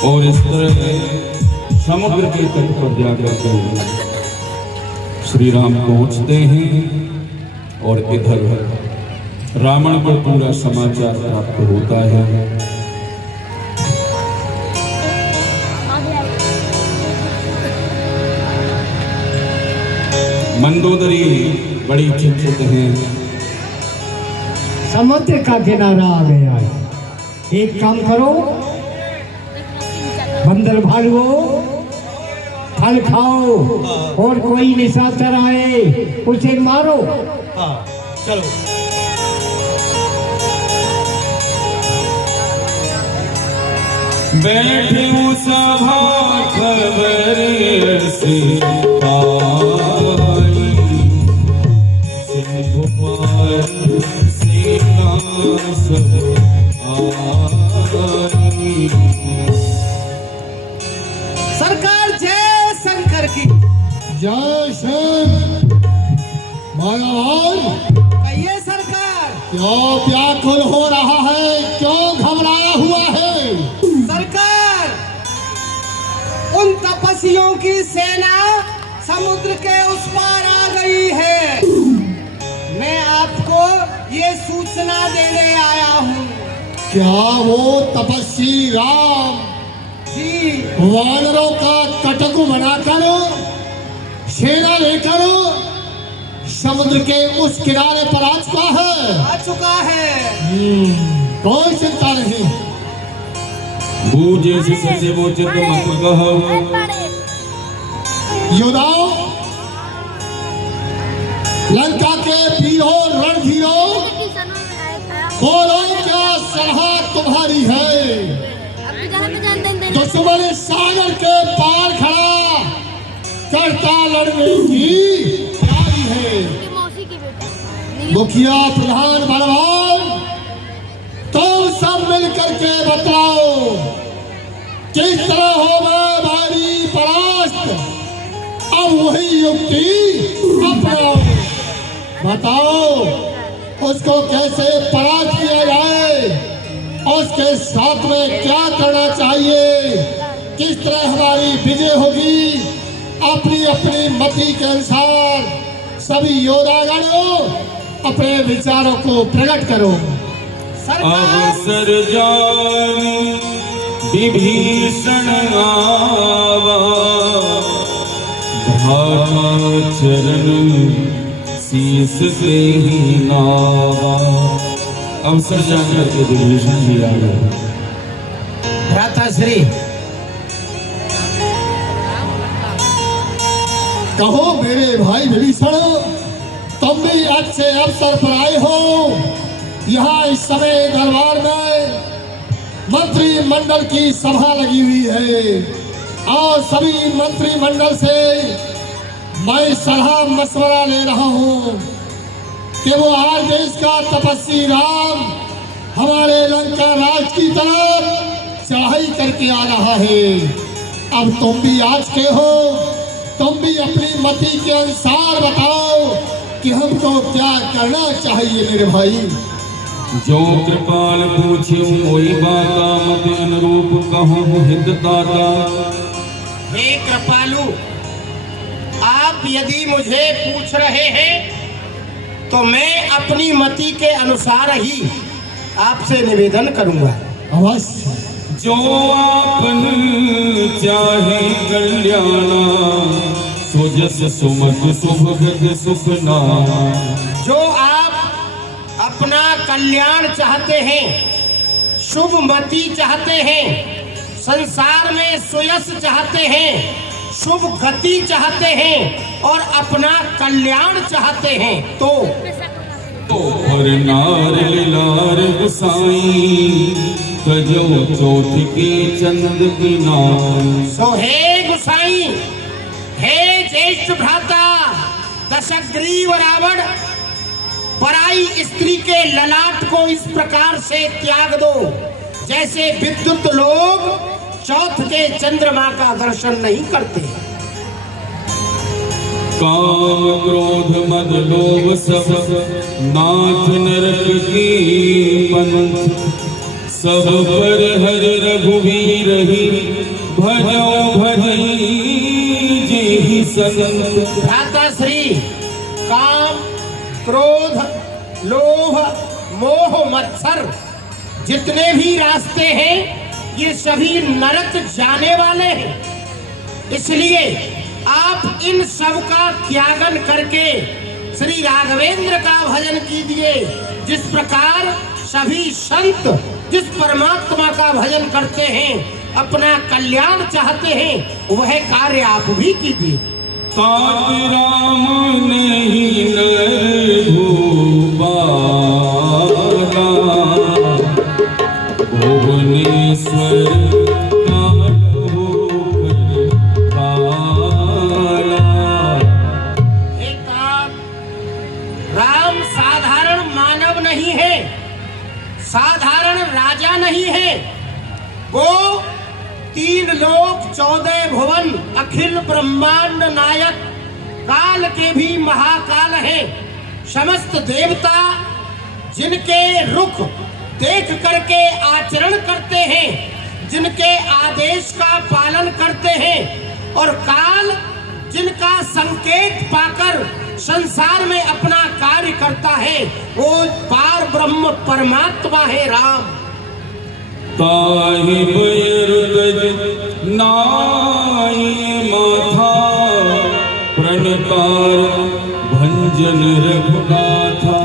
और इस तरह समुद्र के तट पर जाकर श्री राम पहुंचते हैं और इधर रावण को पूरा समाचार प्राप्त होता है। मंदोदरी बड़ी चिंतित हैं। समुद्र का किनारा आ गया है। एक काम करो, बंदर भालुओं, फल खाओ और कोई निशाचर आए उसे मारो। चलो। बैठे सभा खबर से आई, सिंधु पार सेना सब आई। सरकार जय शंकर की। जय श्री भगवान। कहिए सरकार। क्यों व्याकुल हो रहा है, क्यों घबराया हुआ है? सरकार, उन तपस्वियों की सेना समुद्र के उस पार आ गई है। मैं आपको ये सूचना देने आया हूँ। क्या वो तपस्वी राम जी, वानरों का कटक बनाकर सेना लेकर समुद्र के उस किनारे पर आ चुका है। आ चुका है। कोई चिंता नहीं। बूझे से वो चित मत कहो। योद्धाओं, लंका के वीरों रणधीरों, बोलो क्या सलाह तुम्हारी है? दुश्मन सागर के पार खड़ा करता लड़ने की तैयारी है। मुखिया प्रधान बलवान, तुम सब मिलकर के बताओ किस तरह होगा भारी परास्त। अब वही युक्ति अपनाओ। बताओ उसको कैसे परास्त किया जाए, उसके साथ में क्या करना चाहिए, किस तरह हमारी विजय होगी। अपनी अपनी मति के अनुसार सभी योद्धागणों अपने विचारों को प्रकट करो। अवसर जान विभीषण आवा, भावा चरण शीस से ही नावा। अवसर जान करके विभीषण जी आ गए। भ्राताश्री, कहो मेरे भाई विभीषण, तुम भी अच्छे अवसर पर आए हो। यहाँ इस समय दरबार में मंत्रिमंडल की सभा लगी हुई है और सभी मंत्रिमंडल से मैं सलाह मशवरा ले रहा हूँ कि वो आज देश का तपस्वी राम हमारे लंका राज की तरफ चढ़ाई करके आ रहा है। अब तुम भी आज के हो, तुम भी अपनी मति के अनुसार बताओ कि हमको क्या करना चाहिए मेरे भाई। जो कृपाल पूछ्यो वही बाता, मत अनुरूप कहूँ हित दाता। हे कृपालु, आप यदि मुझे पूछ रहे हैं तो मैं अपनी मति के अनुसार ही आपसे निवेदन करूंगा। अवश्य। जो आपन चाहे कल्याणा, सो जस सुमत सुभगत सुखना। जो आप अपना कल्याण चाहते हैं, शुभ मति चाहते हैं, संसार में सुयश चाहते हैं, शुभ गति चाहते हैं और अपना कल्याण चाहते हैं तो हर नार लार गुसाई, कजो चौथ के चंद की नाई। सो हे गुसाई, हे ज्येष्ठ भ्राता दशग्रीव रावण, पराई स्त्री के ललाट को इस प्रकार से त्याग दो जैसे विद्युत लोग चौथ के चंद्रमा का दर्शन नहीं करते। काम क्रोध मद लोभ सब नाथ नरक की पंथ, सब पर हर रघुवीर ही भजो भजई कीजे ही संत। भ्राता श्री, काम, क्रोध, लोभ, मोह, मत्सर जितने भी रास्ते हैं ये सभी नरक जाने वाले हैं। इसलिए आप इन सब का त्यागन करके श्री राघवेंद्र का भजन कीजिए। जिस प्रकार सभी संत जिस परमात्मा का भजन करते हैं, अपना कल्याण चाहते हैं, वह कार्य आप भी कीजिए। तात राम नहीं नर भूपाला, भुवनेश्वर कान्हो पाला। राम साधारण मानव नहीं है, साधारण राजा नहीं है। वो 3 लोक 14 भुवन अखिल ब्रह्मांड नायक, काल के भी महाकाल है। समस्त देवता जिनके रुख देख करके आचरण करते हैं, जिनके आदेश का पालन करते हैं, और काल जिनका संकेत पाकर संसार में अपना कार्य करता है, वो पार ब्रह्म परमात्मा है राम। ताहि बयरुदज नाई माथा, प्रणकार भंजन रघुनाथा।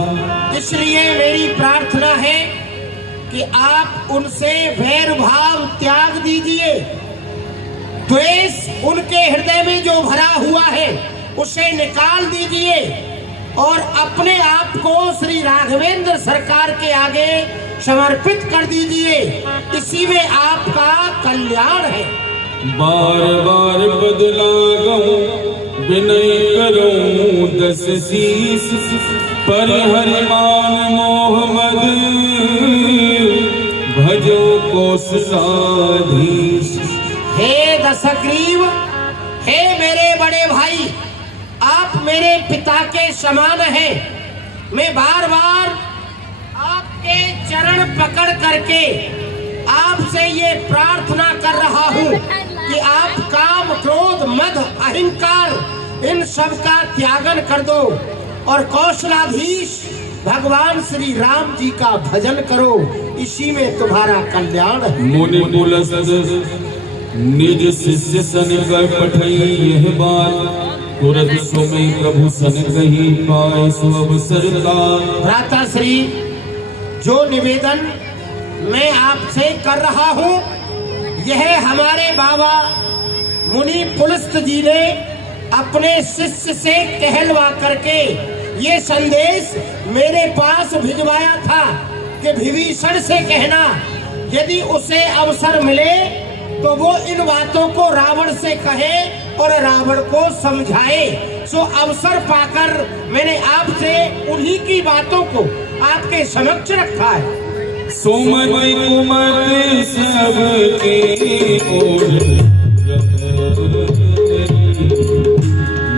इसलिए मेरी प्रार्थना है कि आप उनसे वैर भाव त्याग दीजिए। द्वेष उनके हृदय में जो भरा हुआ है उसे निकाल दीजिए और अपने आप को श्री राघवेंद्र सरकार के आगे समर्पित कर दीजिए। इसी में आपका कल्याण है। बार बार बदला गऊं, विनय करूं 10 शीस, परिहरिमान मोहम्मद भजो कौशलाधीश। हे दशग्रीव, हे मेरे बड़े भाई, आप मेरे पिता के समान हैं। मैं बार बार आपके चरण पकड़ करके आपसे ये प्रार्थना कर रहा हूँ कि आप काम, क्रोध, मद, अहंकार इन सब का त्यागन कर दो और कौशलाधीश भगवान श्री राम जी का भजन करो। इसी में तुम्हारा कल्याण है। मुनि पुलस्त निज शिष्य सन कर पठई यह बात, तुरंत सुमे प्रभु सन कही पाए सो अवसर का। भ्राता श्री, जो निवेदन मैं आपसे कर रहा हूँ, यह हमारे बाबा मुनि पुलस्त जी ने अपने शिष्य से कहलवा करके ये संदेश मेरे पास भिजवाया था कि विभीषण से कहना यदि उसे अवसर मिले तो वो इन बातों को रावण से कहे और रावण को समझाए। सो अवसर पाकर मैंने आपसे उन्हीं की बातों को आपके समक्ष रखा है। सुमति कुमति सबके ओर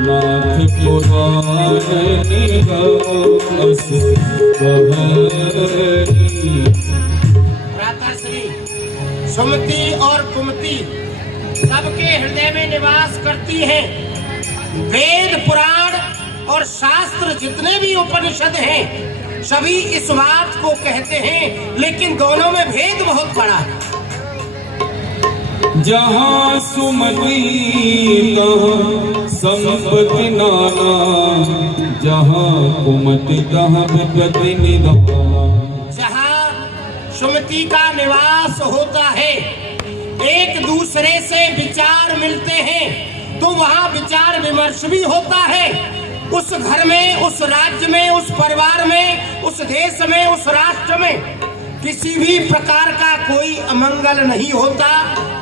नाथ पुराण निवास बहरी। भ्राताश्री, सुमति और कुमति सबके हृदय में निवास करती है। वेद, पुराण और शास्त्र जितने भी उपनिषद हैं, सभी इस बात को कहते हैं, लेकिन दोनों में भेद बहुत बड़ा है। जहाँ सुमति तहाँ संपत्ति नाना, जहाँ कुमति तहाँ विपत्ति निधाना। जहाँ सुमति का निवास होता है, एक दूसरे से विचार मिलते हैं, तो वहाँ विचार विमर्श भी होता है। उस घर में, उस राज्य में, उस परिवार में, उस देश में, उस राष्ट्र में किसी भी प्रकार का कोई अमंगल नहीं होता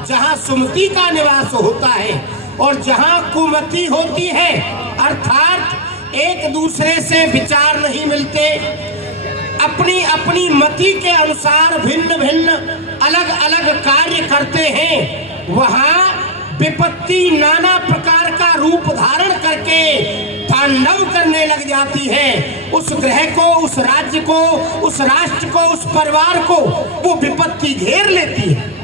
जहाँ सुमति का निवास होता है। और जहाँ कुमति होती है, अर्थात एक दूसरे से विचार नहीं मिलते, अपनी अपनी मति के अनुसार भिन्न भिन्न अलग अलग कार्य करते हैं, वहाँ विपत्ति नाना प्रकार का रूप धारण करके तांडव करने लग जाती है। उस ग्रह को, उस राज्य को, उस राष्ट्र को, उस परिवार को वो विपत्ति घेर लेती है।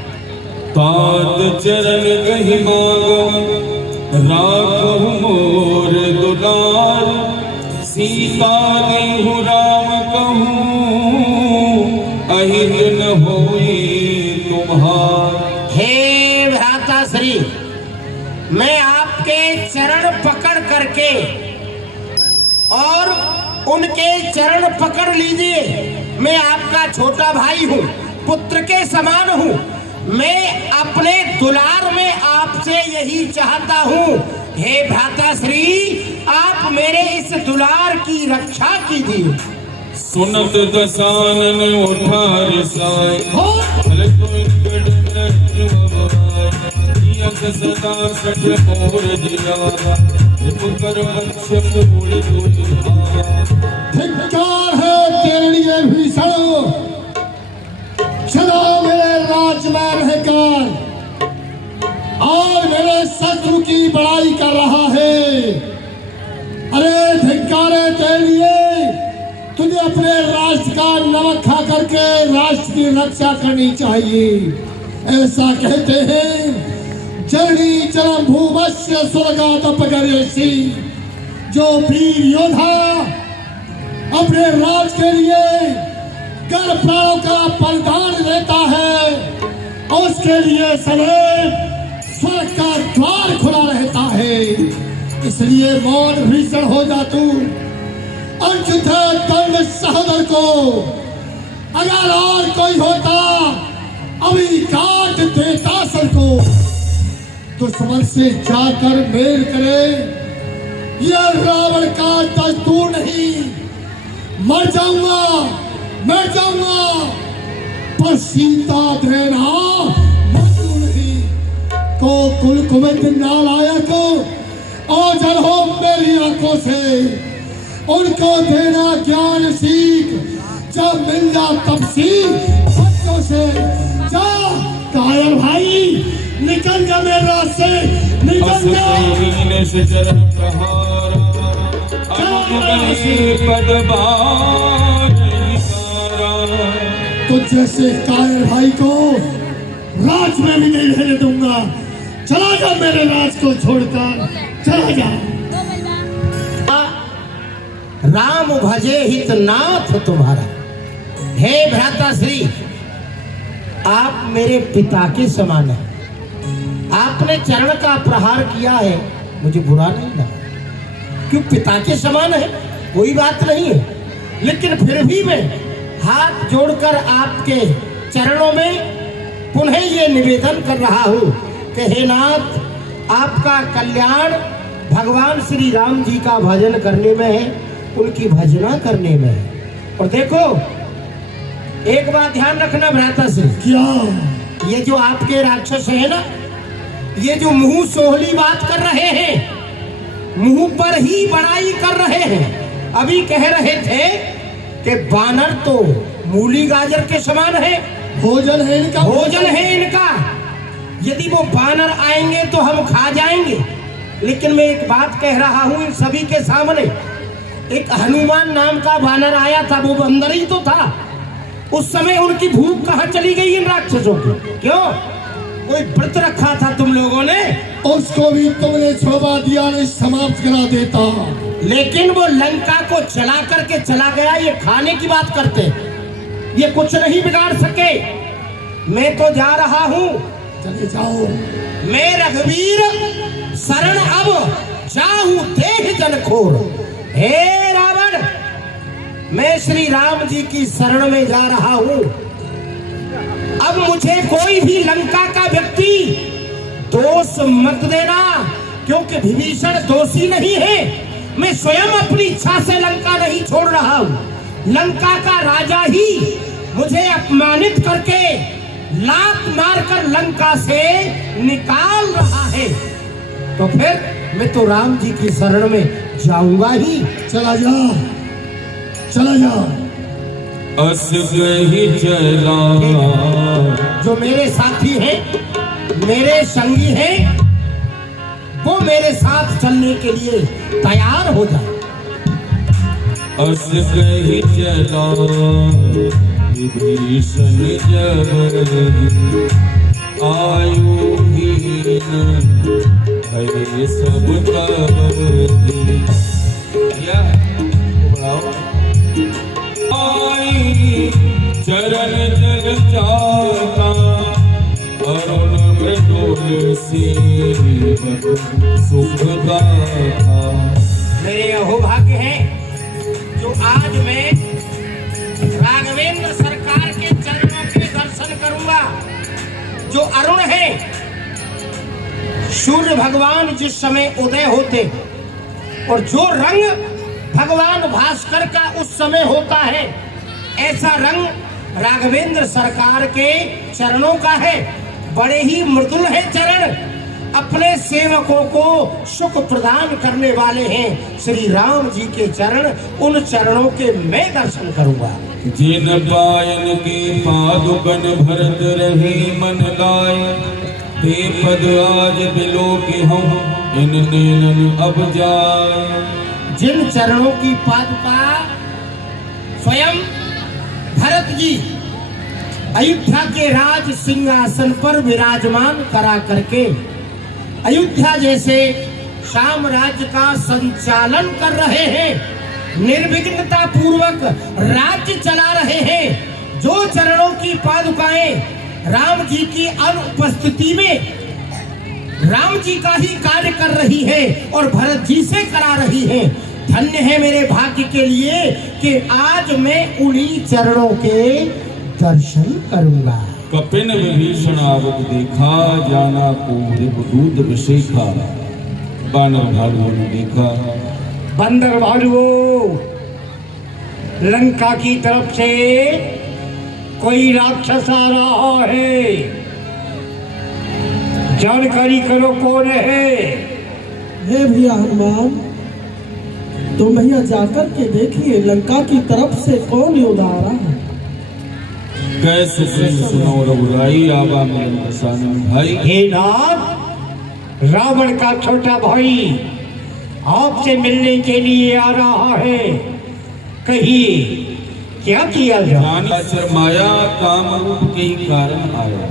तात चरण गहि मागो राखहु मोर दुलार, सीता देहु राम कहूँ, अहित न होई तुम्हार। हे भ्राता श्री, मैं आपके चरण पकड़ करके और उनके चरण पकड़ लीजिए। मैं आपका छोटा भाई हूँ, पुत्र के समान हूँ। मैं अपने दुलार में आपसे यही चाहता हूँ, हे भ्राता श्री, आप मेरे इस दुलार की रक्षा कीजिए। सुनत दसानन उठार साय, सदा सठ मोर जियारा, कर वंश मूल धिक्कार है तेरे लिए भीषण, चला मेरे राज में रहकर और मेरे शत्रु की बड़ाई कर रहा है। अरे धिक्कार है तेरे लिए, तुझे अपने राष्ट्र का नमक खा करके राष्ट्र की रक्षा करनी चाहिए। ऐसा कहते हैं, जननी चरम भूमस्य स्वर्गादपगरेसी, जो वीर योद्धा अपने राज के लिए कर प्राणों का बलिदान देता है, उसके लिए सदैव स्वर्ग का द्वार खुला रहता है। इसलिए मौन भीषण हो जा तू। अंशुत दंड सहोदर को अगर और कोई होता अभी काट देता सर को। दुश्मन से जाकर मेल करे, यह रावण का दस्तूर नहीं। मर जाऊंगा पर सीता देना मंजूर नहीं। को कुल कुमित नालायक ओझल हो मेरी आंखों से, उनको देना ज्ञान सीख, जब मिल जा तब सीख बच्चों से। जा कायर भाई, निकल जा मेरे रास्ते, निकल जा। तो जैसे कायर भाई को राज में भी नहीं रहने दूंगा। चला जा मेरे राज को छोड़कर, चला जा। राम भजे हित नाथ तुम्हारा। हे भ्राता श्री, आप मेरे पिता के समान हैं। आपने चरण का प्रहार किया है, मुझे बुरा नहीं लगा, क्यों पिता के समान है, कोई बात नहीं है। लेकिन फिर भी मैं हाथ जोड़कर आपके चरणों में पुनः ये निवेदन कर रहा हूँ कि हे नाथ, आपका कल्याण भगवान श्री राम जी का भजन करने में है, उनकी भजना करने में है। और देखो, एक बात ध्यान रखना भ्राता श्री, क्या ये जो आपके राक्षस है ना, ये जो मुंह सोहली बात कर रहे हैं, मुंह पर ही बड़ाई कर रहे हैं। अभी कह रहे थे कि बानर तो मूली गाजर के समान है, भोजन है इनका, भोजन है इनका। यदि वो बानर आएंगे तो हम खा जाएंगे। लेकिन मैं एक बात कह रहा हूं इन सभी के सामने, एक हनुमान नाम का बानर आया था, वो बंदर ही तो था। उस समय उनकी भूख कहाँ चली गई इन राक्षसों की? क्यों? कोई व्रत रखा था तुम लोगों ने, उसको भी तुमने छोड़ा दिया, नहीं समाप्त करा देता। लेकिन वो लंका को चला करके चला गया। ये खाने की बात करते, ये कुछ नहीं बिगाड़ सके। मैं तो जा रहा हूँ, चले जाओ। मैं रघुवीर शरण अब जाऊं देह जनखोर। हे रावण, मैं श्री राम जी की शरण में जा रहा हूं। अब मुझे कोई भी लंका का व्यक्ति दोष मत देना, क्योंकि विभीषण दोषी नहीं है। मैं स्वयं अपनी इच्छा से लंका नहीं छोड़ रहा हूं। लंका का राजा ही मुझे अपमानित करके लात मारकर लंका से निकाल रहा है। तो फिर मैं तो राम जी की शरण में जाऊंगा ही। चला जा, चला जा। अस गही चला, जो मेरे साथी हैं, मेरे संगी हैं, वो मेरे साथ चलने के लिए तैयार हो जाए। अस गही चला, विभीषण जब आयुहीन हरे सब क्या आई चरण जल जाता अरुण मृदुल सेवक सुखदाता। मेरे अहोभाग्य है जो आज मैं राघवेंद्र सरकार के चरणों के दर्शन करूंगा। जो अरुण है, सूर्य भगवान जिस समय उदय होते और जो रंग भगवान भास्कर का उस समय होता है, ऐसा रंग राघवेंद्र सरकार के चरणों का है। बड़े ही मृदुल है चरण, अपने सेवकों को सुख प्रदान करने वाले हैं श्री राम जी के चरण। उन चरणों के मैं दर्शन करूंगा। जिन पायन के पादुकन भरत रहे मन लाय, ते पद आज बिलो के हम इन नैनन अब जाए। जिन चरणों की पादुका स्वयं भरत जी अयोध्या के राज सिंहासन पर विराजमान करा करके अयोध्या जैसे साम्राज्य का संचालन कर रहे हैं, निर्विघ्नता पूर्वक राज्य चला रहे हैं। जो चरणों की पादुकाएं राम जी की अनुपस्थिति में राम जी का ही कार्य कर रही है और भरत जी से करा रही है। धन्य है मेरे भाग्य के लिए कि आज मैं उन्हीं चरणों के दर्शन करूंगा। कपिन विभीषण आवत देखा, जाना को दूध विशेखा। बानर भालुओं ने देखा, बंदर भालुओं, लंका की तरफ से कोई राक्षस आ रहा है, जानकारी करो कौन है। हे भैया हनुमान, तो भैया जाकर के देखिए लंका की तरफ से कौन योद्धा आ रहा है। कैसे सुनो रघुराई आवा मिलन प्रसाद भाई। हे नाथ, रावण का छोटा भाई आपसे मिलने के लिए आ रहा है, कहिए क्या किया जाए। माया काम रूप के ही कारण आया।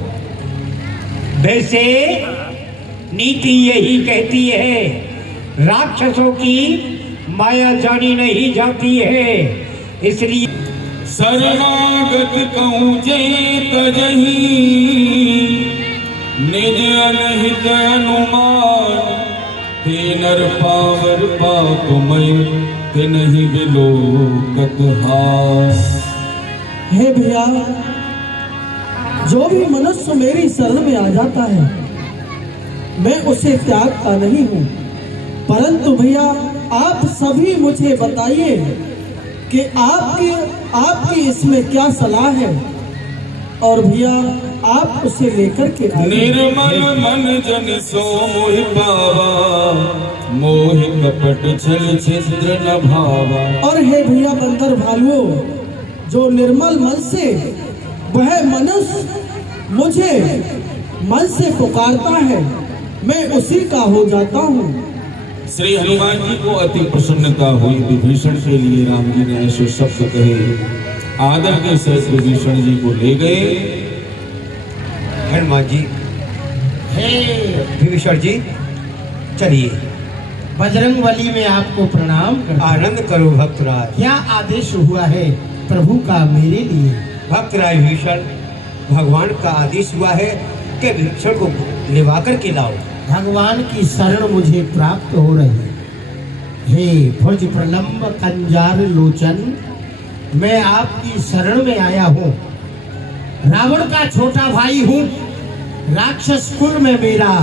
वैसे नीति यही कहती है, राक्षसों की माया जानी नहीं जाती है, इसलिए शरणागत कहूँ जे तजहि, निज अनहित अनुमान। ते नर पावर पापमय, ते नहीं बिलोकत हार। हे भैया, जो भी मनुष्य मेरी शरण में आ जाता है मैं उसे त्यागता नहीं हूँ। परंतु भैया आप सभी मुझे बताइए कि आपकी इसमें क्या सलाह है, और भैया आप उसे लेकर के निर्मल मन जन सो मोहि पावा, मोह कपट छल छिद्र न भावा। और हे भैया बंदर भालुओं, जो निर्मल मन से वह मनुष्य मुझे मन से पुकारता है, मैं उसी का हो जाता हूँ। श्री हनुमान जी को अति प्रसन्नता हुई। विभीषण के लिए राम जी ने ऐसे शब्द कहे। आदर के सहित विभीषण जी को ले गए। हनुमान जी, हे विभीषण जी, चलिए बजरंगबली में आपको प्रणाम करता हूं। आनंद करो भक्तराज। क्या आदेश हुआ है प्रभु का मेरे लिए? भक्तराज विभीषण, भगवान का आदेश हुआ है कि विभीषण को लेवा कर के लाओ। भगवान की शरण मुझे प्राप्त हो रही है। हे भुज प्रलंब कंजार लोचन, मैं आपकी शरण में आया हूँ। रावण का छोटा भाई हूँ, राक्षस कुल में मेरा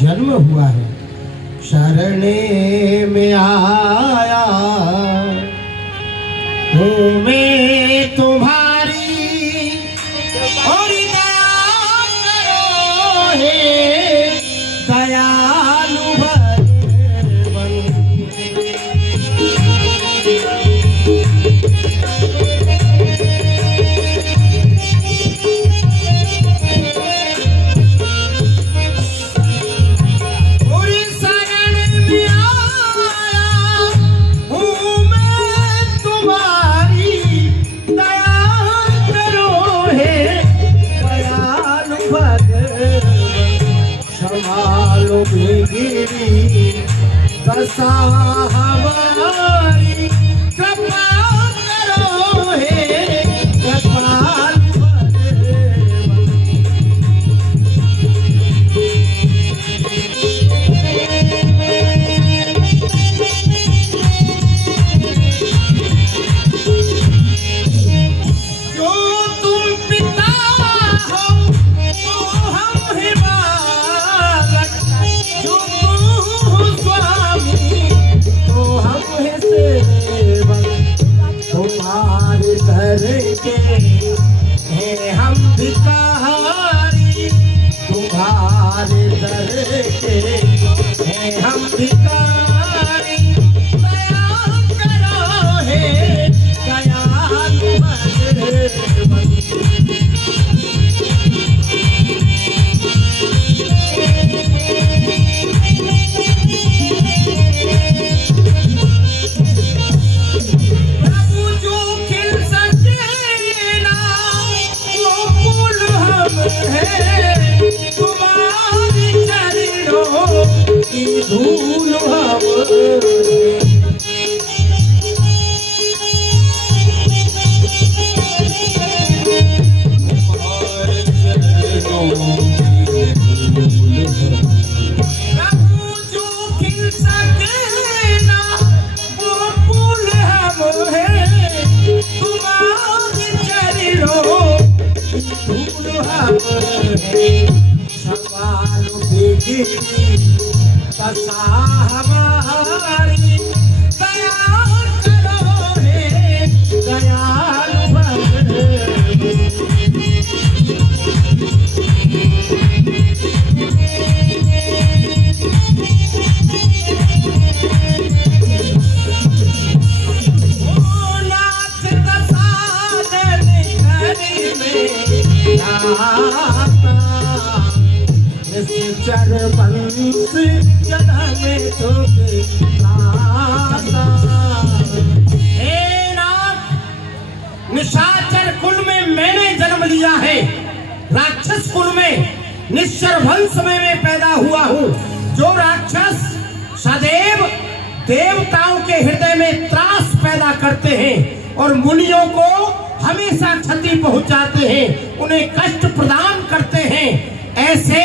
जन्म हुआ है। शरणे में आया हूँ मैं तुम्हारी, और दया करो हे दयालु भगवान। पूरी शरण में आया हूँ मैं तुम्हारी, दया करो हे दयालु भगवान। संभालो बेगिरी दशा हमारी, कृपा करो हे कृपालु भगवान। जो तुम पिता हो तो हम ही बालक, जो तुम हो स्वामी तो हम ही सेवक, तुम्हारे घर के हैं हम भिखारी, तुम्हारे दर के हैं हम भिखारी, दया करो हे दयालु भगवान। प्रभु जो खिल सके ना वो फूल हम हैं, तुम्हारी चरणों की धूल हम हैं। प्रभु जो खिल सके ना वो फूल हम हैं, तुम्हारी चरणों की धूल हम हैं। संभालो बेगिरी दशा हमारी, दया करो हे दयालु भगवान। नाथ दसादन करी में आता, निश्चर बंस जन्म तुझे आता। हे नाथ, निशाचर कुल में मैंने जन्म लिया है, राक्षस कुल में निश्चर वंश में मैं पैदा हुआ हूँ। जो राक्षस सदैव देवताओं के हृदय में त्रास पैदा करते हैं और मुनियों को हमेशा क्षति पहुंचाते हैं, उन्हें कष्ट प्रदान करते हैं, ऐसे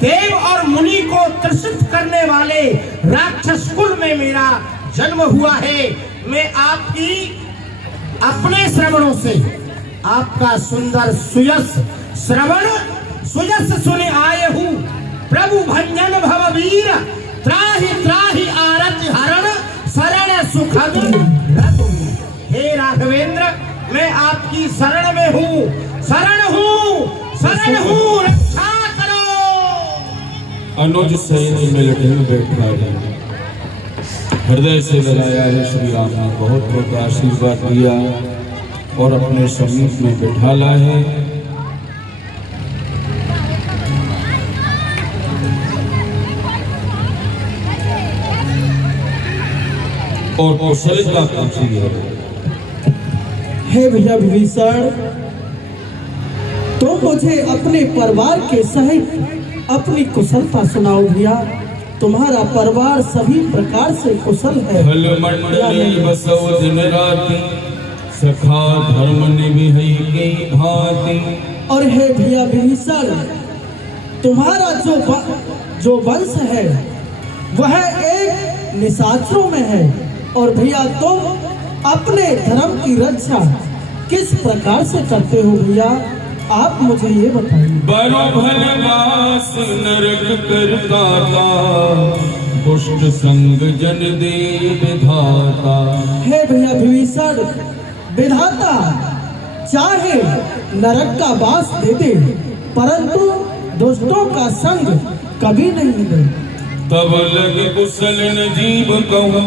देव और मुनि को त्रसित करने वाले राक्षस कुल में मेरा जन्म हुआ है। मैं आपकी अपने श्रवणों से आपका सुंदर सुयस श्रवण सुयस सुने आए हूँ। प्रभु भंजन भववीर त्राहि त्राहि आरति हरण शरण सुखद रतु। हे राघवेंद्र, मैं आपकी शरण में हूँ, शरण हूँ, रक्षा करो। अनुज सहित मिलटे में बैठा है, हृदय से लगाया है। श्री राम ने बहुत बहुत आशीर्वाद दिया और अपने समीप में बैठाला है। और कुशलता पूछी है। हे भैया विभीषण, तुम मुझे अपने परिवार के सहित अपनी कुशलता सुनाओ भैया। तुम्हारा परिवार सभी प्रकार से कुशल है। फल मंडली बसो दिन राति, सखा धर्म निभई गई भांति। और हे भैया विभीषण, तुम्हारा जो वंश है वह एक निशाचरों में है। और भैया तुम अपने धर्म की रक्षा किस प्रकार से करते हो भैया, आप मुझे ये बताइए। बरो भलवास नरक करता था, दुष्ट संग जन दे विधाता। हे भैया विभीषण, विधाता चाहे नरक का वास दे दे, परंतु दुष्टों का संग कभी नहीं दे। तब लग कुशल न जीव कहूँ,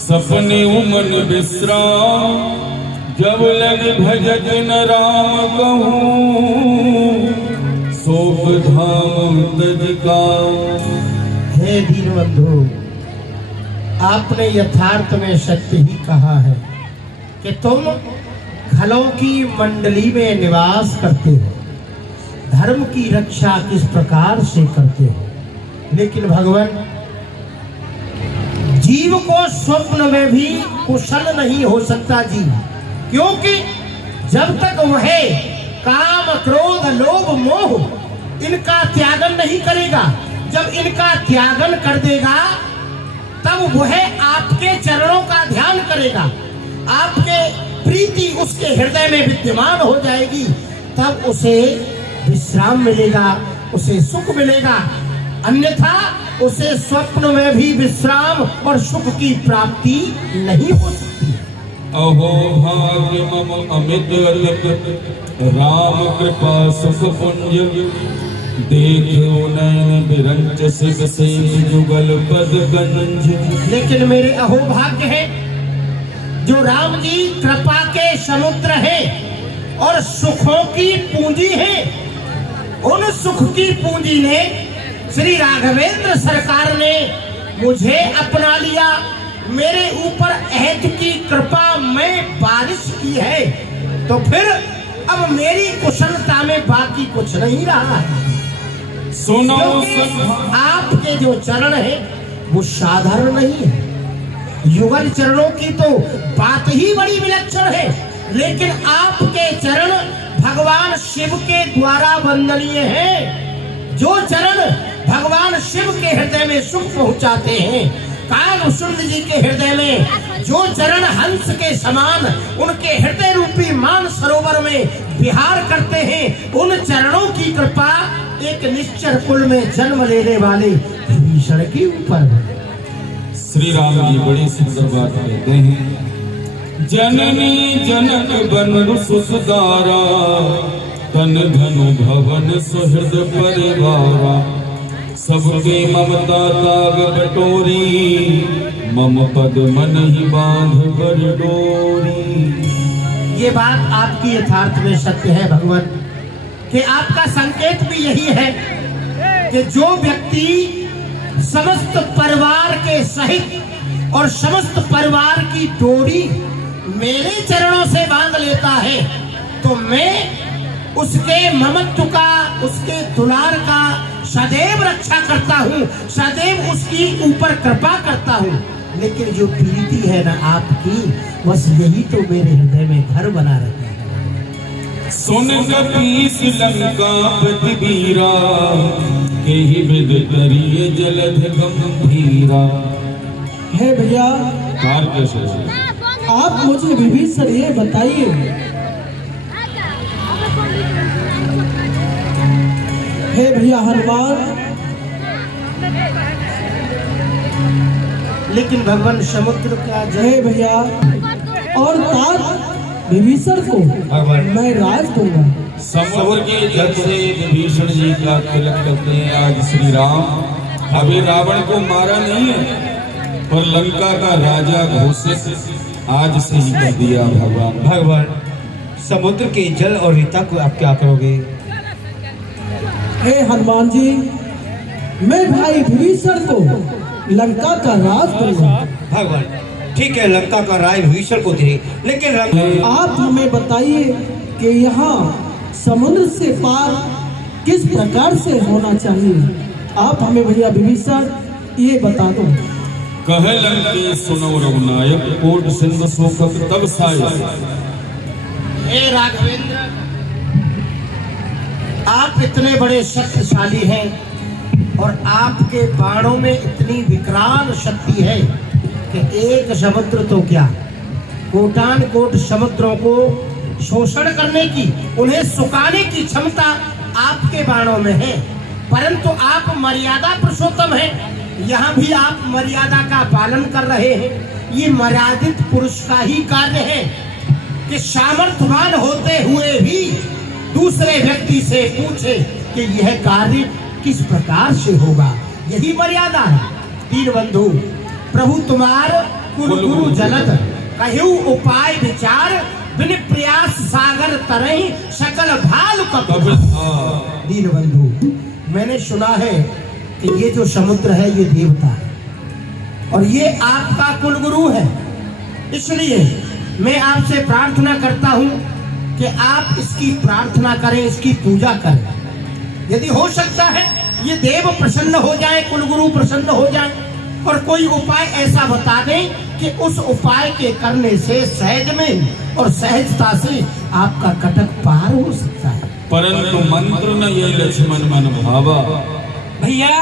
सपने उमन विश्राम। जब लग भजत न राम कहूँ, शोक धाम तज का। हे दीनबंधु, आपने यथार्थ में सत्य ही कहा है कि तुम खलों की मंडली में निवास करते हो, धर्म की रक्षा किस प्रकार से करते हो। लेकिन भगवान जीव को स्वप्न में भी कुशल नहीं हो सकता जी, क्योंकि जब तक वह काम क्रोध लोभ मोह इनका त्यागन नहीं करेगा, जब इनका त्यागन कर देगा तब वह आपके चरणों का ध्यान करेगा, आपके प्रीति उसके हृदय में विद्यमान हो जाएगी, तब उसे विश्राम मिलेगा, उसे सुख मिलेगा। अन्यथा उसे स्वप्न में भी विश्राम और सुख की प्राप्ति नहीं हो सकती। अहो भाग्य मम अमित अलक राम कृपा सुख पुंज देखो नयन बिरंच सिख से जुगल पद गंज। लेकिन मेरे अहो भाग्य है जो राम जी कृपा के समुद्र है और सुखों की पूंजी है। उन सुख की पूंजी ने श्री राघवेंद्र सरकार ने मुझे अपना लिया, मेरे ऊपर अहद की कृपा में बारिश की है, तो फिर अब मेरी कुशलता में बाकी कुछ नहीं रहा है। सुनो आपके जो चरण है वो साधारण नहीं है, युगल चरणों की तो बात ही बड़ी विलक्षण है, लेकिन आपके चरण भगवान शिव के द्वारा वंदनीय हैं। जो चरण भगवान शिव के हृदय में सुख पहुंचाते हैं, कालसुंद जी के हृदय में जो चरण हंस के समान उनके हृदय रूपी मान सरोवर में विहार करते हैं, उन चरणों की कृपा एक निश्चर कुल में जन्म लेने वाले विभीषण के ऊपर। श्री राम जी बड़ी सुंदर बात कहते हैं, जननी जनक बन सुसदारा तन धनु भवन सुहृद परिवारा सबके ममता ताग बटोरी मम पद मन ही बांध बर डोरी। ये बात आपकी यथार्थ में सत्य है भगवान, कि आपका संकेत भी यही है कि जो व्यक्ति समस्त परिवार के सहित और समस्त परिवार की डोरी मेरे चरणों से बांध लेता है, तो मैं उसके ममत्व का, उसके दुलार का सदैव रक्षा करता हूँ, सदैव उसकी ऊपर कृपा करता हूँ। लेकिन जो प्रीति है ना आपकी, बस यही तो मेरे हृदय में घर बना रहता है। सुन कपीस लंका प्रतिवीरा के ही विद करिए जलध गंभीरा। है भैया, कार कैसे आप मुझे विभीषण ये बताइए, हे भैया हनुमान, लेकिन भगवान समुद्र का जय भैया, और ताज विभीषण को मैं राज दूंगा। समुद्र के जल से विभीषण जी का तिलक करते हैं आज श्री राम। अभी रावण को मारा नहीं है, पर लंका का राजा घोषित आज से ही कर दिया भगवान। समुद्र के जल और रीता को आप क्या करोगे? हे हनुमान जी, मैं भाई विभीषण को लंका का राज दूंगा। भगवान ठीक है, लंका का राज विभीषण को दे, लेकिन आप हमें बताइए कि यहाँ समुद्र से पार किस प्रकार से होना चाहिए। आप हमें भैया विभीषण ये बता दो। कह लंके सुनो रघुनायक कोट सिंधु शोकत तब साय। हे राघवेंद्र, आप इतने बड़े शक्तिशाली हैं और आपके बाणों में इतनी विकराल शक्ति है कि एक समुद्र तो क्या, कोटान कोट समुद्रों को शोषण करने की, उन्हें सुखाने की क्षमता आपके बाणों में है। परंतु आप मर्यादा पुरुषोत्तम हैं, यहाँ भी आप मर्यादा का पालन कर रहे हैं। ये मर्यादित पुरुष का ही कार्य है कि सामर्थ्यवान होते हुए भी दूसरे व्यक्ति से पूछे कि यह कार्य किस प्रकार से होगा। यही मर्यादा है। दीनबंधु, प्रभु तुम्हार कुल गुरु जलद कहु उपाय विचार बिन प्रयास सागर तरहि सकल भाल कपि। दीनबंधु, मैंने सुना है कि ये जो समुद्र है ये देवता है और ये आपका कुल गुरु है, इसलिए मैं आपसे प्रार्थना करता हूँ कि आप इसकी प्रार्थना करें, इसकी पूजा करें। यदि हो सकता है ये देव प्रसन्न हो जाए, कुलगुरु प्रसन्न हो जाए, और कोई उपाय ऐसा बता दें कि उस उपाय के करने से सहज में और सहजता से आपका कटक पार हो सकता है। परंतु मंत्र न ये लक्ष्मण मन भावा। भैया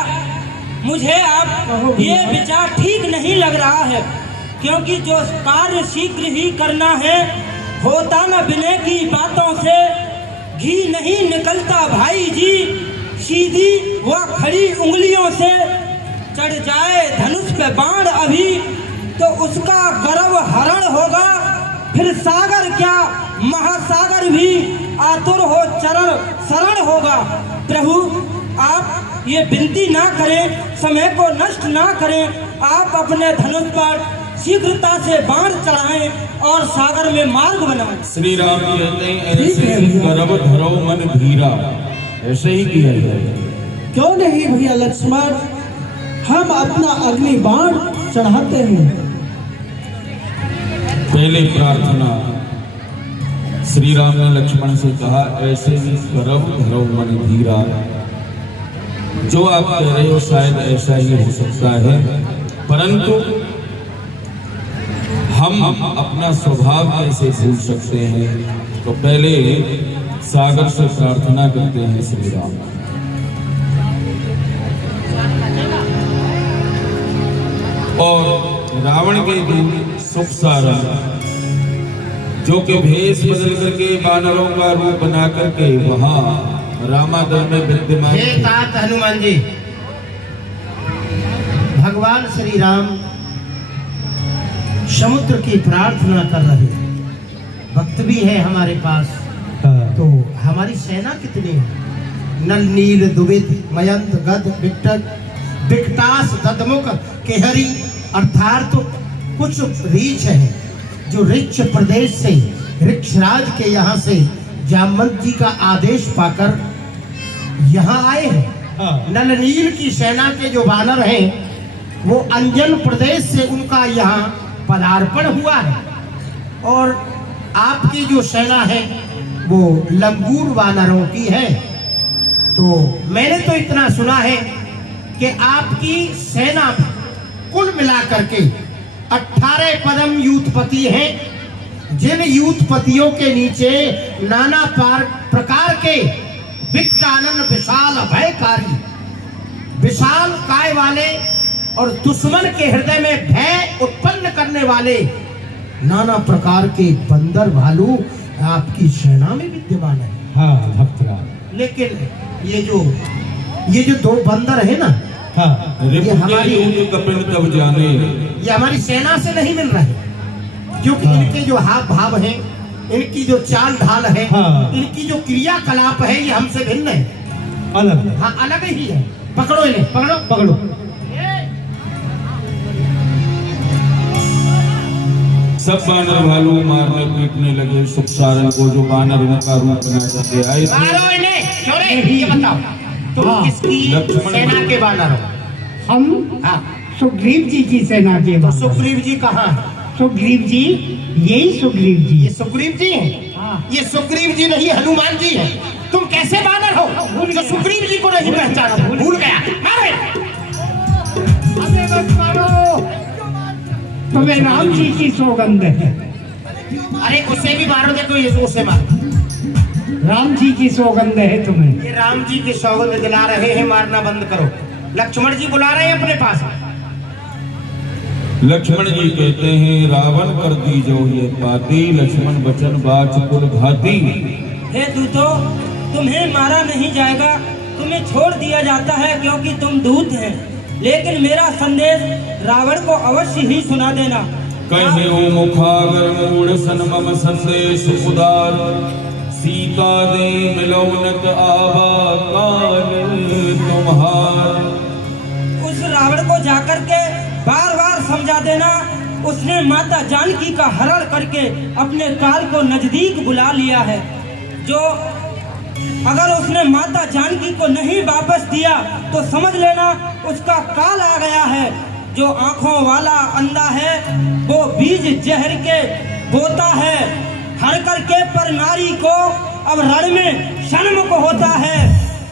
मुझे आप ये विचार ठीक नहीं लग रहा है, क्योंकि जो कार्य शीघ्र ही करना है, होता न बिने की बातों से घी नहीं निकलता भाई जी, सीधी व खड़ी उंगलियों से चढ़ जाए धनुष पे बाण अभी तो उसका गर्व हरण होगा, फिर सागर क्या महासागर भी आतुर हो चरण शरण होगा। प्रभु आप ये विनती ना करें, समय को नष्ट ना करें, आप अपने धनुष पर शीघ्रता से बाण चढ़ाएं और सागर में मार्ग बनाएं। श्री राम कहते हैं ऐसे ही गर्भ धरो मन धीरा, ऐसे ही किया जाए। क्यों नहीं भैया लक्ष्मण, हम अपना अग्नि बाण चढ़ाते हैं। पहले प्रार्थना श्री राम ने लक्ष्मण से कहा, ऐसे ही गर्भ धरो मन धीरा। जो आप कह रहे हो शायद ऐसा ही हो सकता है, परंतु हम अपना स्वभाव कैसे भूल सकते हैं। तो पहले सागर से प्रार्थना करते हैं श्री राम। और रावण के दूत सुख सारा जो कि भेष बदल करके बानरों का रूप बना करके वहां रामादल में विद्यमान हे तात हनुमान जी, भगवान श्री राम समुद्र की प्रार्थना कर रहे हैं, भक्त भी है हमारे पास। तो हमारी सेना कितनी है? नल नील दुविध मयंत गद विकटक विकटास ददमुख केहरी, अर्थात तो कुछ रीछ है जो ऋक्ष प्रदेश से ऋक्षराज के यहाँ से जामवंत जी का आदेश पाकर यहाँ आए हैं। नल नील की सेना के जो वानर हैं वो अंजन प्रदेश से उनका यहाँ पदार्पण हुआ है, और आपकी जो सेना है वो लंगूर वानरों की है। तो मैंने तो इतना सुना है कि आपकी सेना कुल मिलाकर के 18 पदम यूथपति हैं, जिन यूथपतियों के नीचे नाना प्रकार के विकटानन विशाल भयकारी, विशाल काय वाले और दुश्मन के हृदय में भय उत्पन्न करने वाले नाना प्रकार के बंदर भालू आपकी सेना में विद्यमान है। हाँ भक्तराज, लेकिन ये जो दो बंदर है ना, ये हमारी तब जाने ये हमारी सेना से नहीं मिल रहे, क्योंकि इनके जो हाव भाव हैं, इनकी जो चाल ढाल है, इनकी जो क्रियाकलाप है, ये हमसे भिन्न है, अलग। हाँ अलग ही है। पकड़ो इन्हें, पकड़ो पकड़ो। सब बानर भालू मारने पीटने लगे सुख सारन को, जो बानर उनका रूप बना करके आए थे। ये बताओ तुम किसकी सेना के बानर हो? हम हाँ, सुग्रीव जी की सेना के। तो सुग्रीव जी कहाँ है? सुग्रीव जी, यही सुग्रीव जी। ये सुग्रीव जी हैं? ये सुग्रीव जी नहीं हनुमान जी हैं। तुम कैसे बानर हो जो सुग्रीव जी को नहीं पहचाना? भूल गया। तुम्हें राम जी की सौगंध है। अरे उसे भी मारो, देखो ये उसे मारो। राम जी की सौगंध है तुम्हें। ये राम जी की सौगंध दिला रहे हैं, मारना बंद करो। लक्ष्मण जी बुला रहे हैं अपने पास। लक्ष्मण जी कहते हैं रावण कर दी जो ये पाती, लक्ष्मण बचन बाच कुल घाती। हे दूतो, तुम्हें मारा नहीं जाएगा, तुम्हें छोड़ दिया जाता है क्योंकि तुम दूत हैं, लेकिन मेरा संदेश रावण को अवश्य ही सुना देना। कहे मुखागर मूढ़ सन मम संदेश उदार, सीता दे मिलौनक आवा काल तुम्हार। उस रावण को जाकर के बार बार समझा देना, उसने माता जानकी का हरण करके अपने काल को नजदीक बुला लिया है। जो अगर उसने माता जानकी को नहीं वापस दिया तो समझ लेना उसका काल आ गया है। जो आंखों वाला अंधा है वो बीज जहर के बोता है, हर करके पर नारी को अब रण में सन्मुख होता है।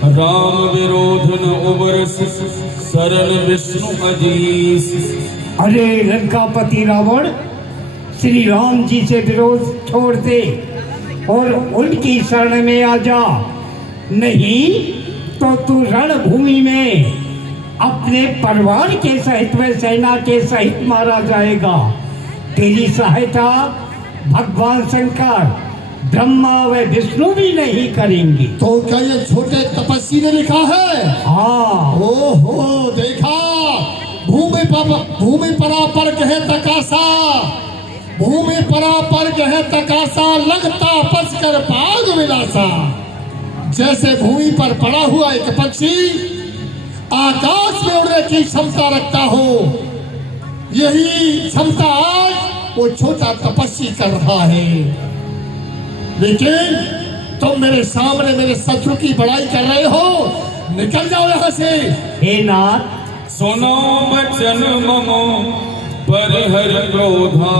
राम विरोध न उबरस शरण विष्णु अजीस। अरे लंकापति रावण, श्री राम जी से विरोध छोड़ दे और उनकी शरण में आ जा, नहीं तो तू रणभूमि में अपने परिवार के सहित व सेना के सहित मारा जाएगा। तेरी सहायता भगवान शंकर, ब्रह्मा व विष्णु भी नहीं करेंगे। तो क्या ये छोटे तपस्वी ने लिखा है? हाँ। ओहो, देखा, भूमि परापर कहे तकासा, भूमि परापर कहे तकासा, लगता पस कर पाग विलासा। जैसे भूमि पर पड़ा हुआ एक पक्षी आकाश में उड़ने की क्षमता रखता हो, यही क्षमता आज वो छोटा तपस्वी कर रहा है। लेकिन तुम मेरे सामने मेरे शत्रु की बड़ाई कर रहे हो, निकल जाओ यहाँ से। हे नाथ, सुनो बचन ममो परिहर क्रोधा,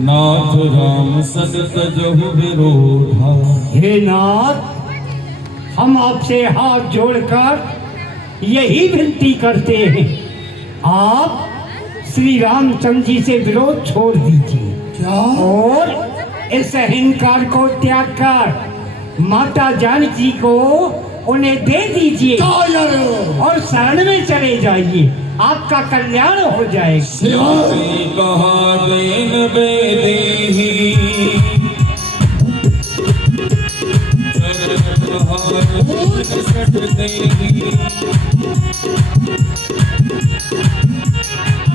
नाथ राम सदत जहु विरोधा। हे नाथ, हम आपसे हाथ जोड़कर यही विनती करते हैं, आप श्री रामचंद्र जी से विरोध छोड़ दीजिए। क्या? और इस अहंकार को त्याग कर माता जानकी जी को उन्हें दे दीजिए और शरण में चले जाइए, आपका कल्याण हो जाएगा। कहा देन बेदेही,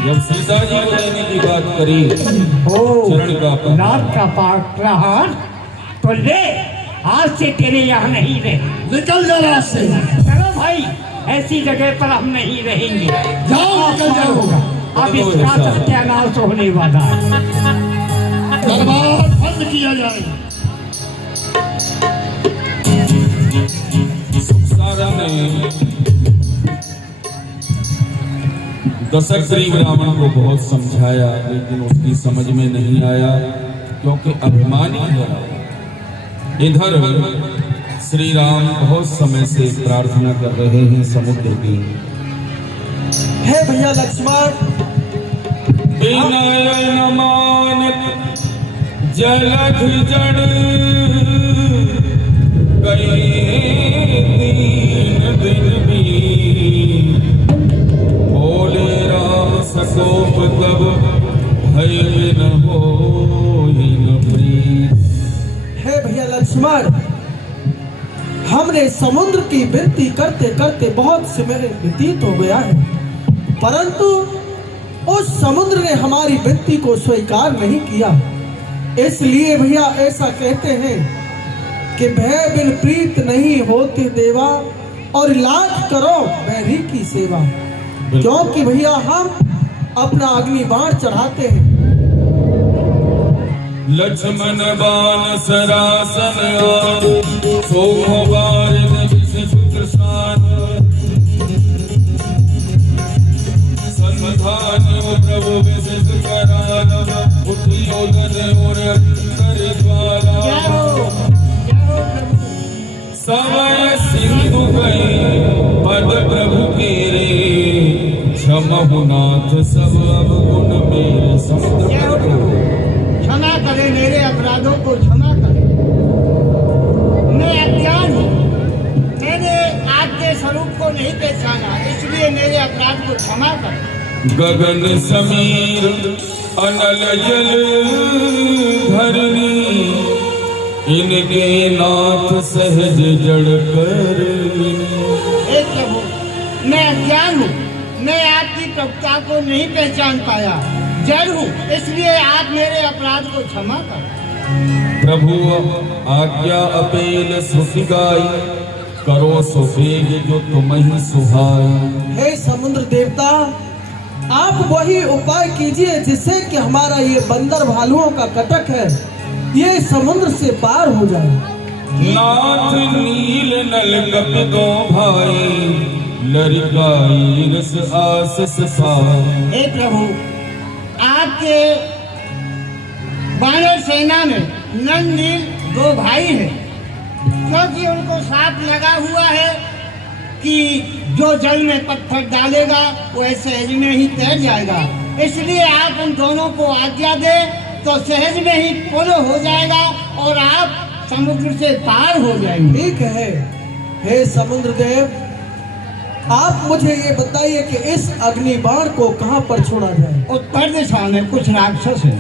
जब सीता जी को लेने की बात करी, चरण का नाथ का पाठ रहा तो ले, आज से तेरे यहाँ नहीं रहे। निकल जा रहा से। चलो भाई, ऐसी जगह पर हम नहीं रहेंगे। जाओ, निकल जाओ। अब इसका सत्यानाश होने वाला है। दरबार बंद किया जाए। सुखसारा ने दशग्रीव रावण को बहुत समझाया, लेकिन उसकी समझ में नहीं आया, क्योंकि अभिमानी है। इधर श्री राम बहुत समय से प्रार्थना कर रहे हैं समुद्र की। हे भैया लक्ष्मण, विनय न मानत जलध जड़, गए तीन दिन भी, बोले राम सकोप तब भय न होई न प्रीत। हे भैया लक्ष्मण, हमने समुद्र की विनती करते करते बहुत समय व्यतीत हो गया है, परंतु उस समुद्र ने हमारी विनती को स्वीकार नहीं किया। इसलिए भैया ऐसा कहते हैं कि भय बिन प्रीत नहीं होती देवा, और लाख करो बैरी की सेवा। क्योंकि भैया हम अपना अग्नि बाण चढ़ाते हैं। लक्ष्मण बाण सरासन आन, सोम बारिद विषपुत्र सान, संधान प्रभु विशिष्ट करान, उठियोदन और अंतर ज्वाला। समय सिंधु गए पद प्रभु के रे, क्षमहु नाथ सब अब गुण मेरे। समुद्र क्षमा करें, मेरे अपराधों को क्षमा करें। मैं अज्ञान हूँ, मैंने आपके स्वरूप को नहीं पहचाना, इसलिए मेरे अपराध को क्षमा करें। गगन समीर अनल जल धरनी, इनके नाथ सहज जड़ कर। हे प्रभु, मैं अज्ञान हूँ, मैं आपकी प्रभुता को नहीं पहचान पाया, जड़ हूँ, इसलिए आप मेरे अपराध को क्षमा करें। प्रभु आज्ञा अपेल सुखी गाई, करो सो वेग जो तुम ही सुहाई। हे समुद्र देवता, आप वही उपाय कीजिए जिससे कि हमारा ये बंदर भालुओं का कटक है, ये समुद्र से पार हो जाए। नाथ नील नल कपितो भाई, लरिकाई रस आसिस पाई। हे प्रभु, आपके वानर सेना में नल नील दो भाई हैं, क्योंकि उनको साथ लगा हुआ है कि जो जल में पत्थर डालेगा वो सहज में ही तैर जाएगा। इसलिए आप उन दोनों को आज्ञा दे तो सहज में ही पुल हो जाएगा और आप समुद्र से पार हो जाएंगे। ठीक है, हे समुद्र देव, आप मुझे ये बताइए कि इस अग्नि बाण को कहाँ पर छोड़ा जाए? उत्तर दिशा में कुछ राक्षस हैं।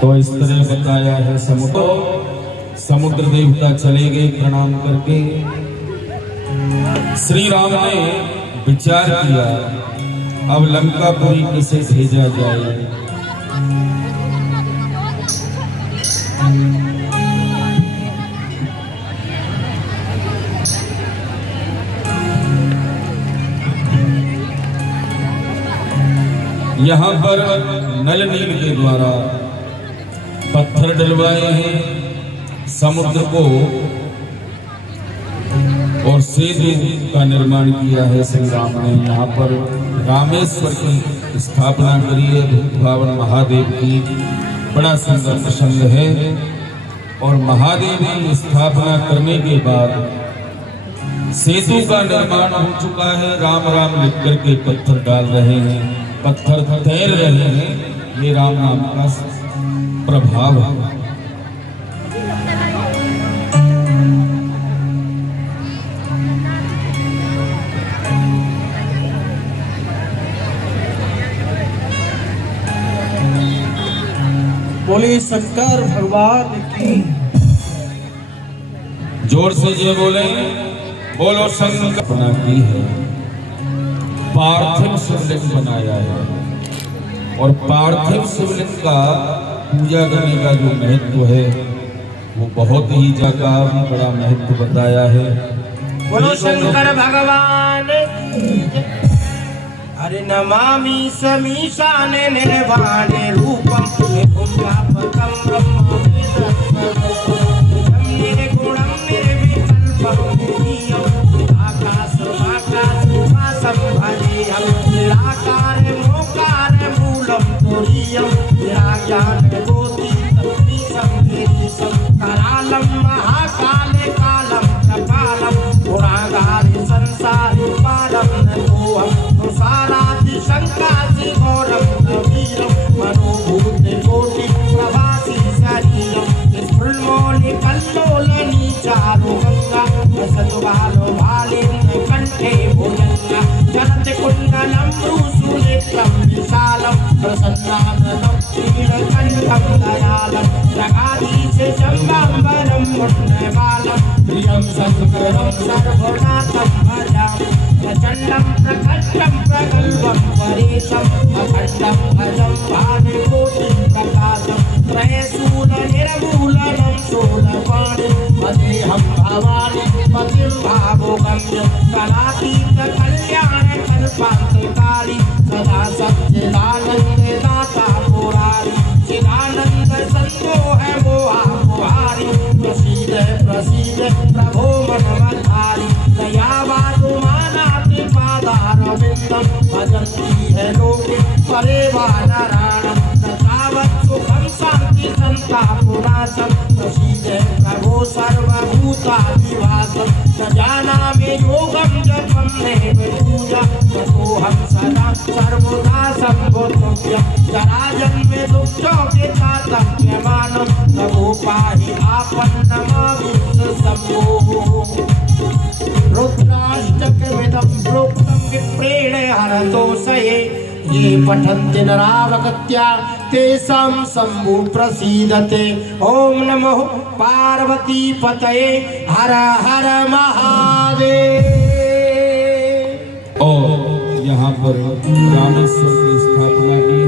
तो इस तरह बताया है। समुद्र देवता चले गए प्रणाम करके। श्री राम ने विचार किया, अब लंकापुरी किसे भेजा जाए। यहाँ पर नल नील के द्वारा पत्थर डलवाए हैं समुद्र को और सेतु का निर्माण किया है श्री राम ने। यहाँ पर रामेश्वर की स्थापना करी है, भूतभावन महादेव की। बड़ा सुंदर प्रसंग है। और महादेव की स्थापना करने के बाद सेतु का निर्माण हो चुका है। राम राम लिख करके पत्थर डाल रहे हैं, पत्थर तैर रहे हैं। ये राम नाम का प्रभाव है। बोले शंकर भगवान की। जोर से ये बोले, बोलो शंकर। बना की है, पार्थिव शिवलिंग बनाया है और पार्थिव शिवलिंग का पूजा करने का जो महत्व है वो बहुत ही जगह बड़ा महत्व बताया है। बोलो शंकर भगवान। हरे नमामि समीशान निर्वाण रूपम पुंगापकम ब्रह्मामि तत्त्वम् निर्गुणं निर्विकल्पं नित्यम् आकाशमाकाशमासं भजेयं निराकार मोकार मूलं तुरीयं निराज्ञानगोतीतं गिरीशं करालं महाकाले कालं कपालं पुरागारि संसारि पारं नतोऽहं सारादि शंकादि घोरं वीरं मनोभूत कोटि प्रभासी शरीरं स्फुल्मोनि कल्लोलनि चारु गंगा सतुबालो भालेन कंठे भुजंगा चरत कुंडलं रुसुनेत्रं विशालं प्रसन्नाननं नीलकण्ठं दयालं जगाधीश जम्बाम्बरं मुण्डबालं प्रियं शंकरं सर्वनाथं भजामि प्रचण्डं प्रखण्डं प्रगल्भं परेशम् अखण्डं भजं भानुकोटिं प्रकाशं त्रयशूलनिर्मूलनं शूलपाणिं वदेहं भवानि पतिं भावोगम्यं कलातीतकल्याणकल्पान्तकारी सदा सच्चिदानन्ददाता पुरारि चिदानन्द सन्दोह मोहापहारि प्रसीद प्रसीद प्रभो मनमधारि दयावादो मानाति पादारविन्दं भजन्ति है लोके परेवा नारायणं न तावत् सुखं शान्ति सन्तापनाशं प्रसीद प्रभो सर्वभूतादिवासं न जानामि योगं जपं नैव पूजा ततोऽहं सदा सर्वदा सम्बोधव्यं जराजन्मे दुःखोपेतातप्यमानं तवो पाहि आपन्नमामि शम्भो। रुद्राष्टकमिदं प्रोक्तं विप्रेण हरतोषये ये पठन्ति नरावगत्या तेषां शम्भु प्रसीदते। ओम नमो पार्वती पतये हर हर महादेव। और यहाँ पर रामेश्वर की स्थापना की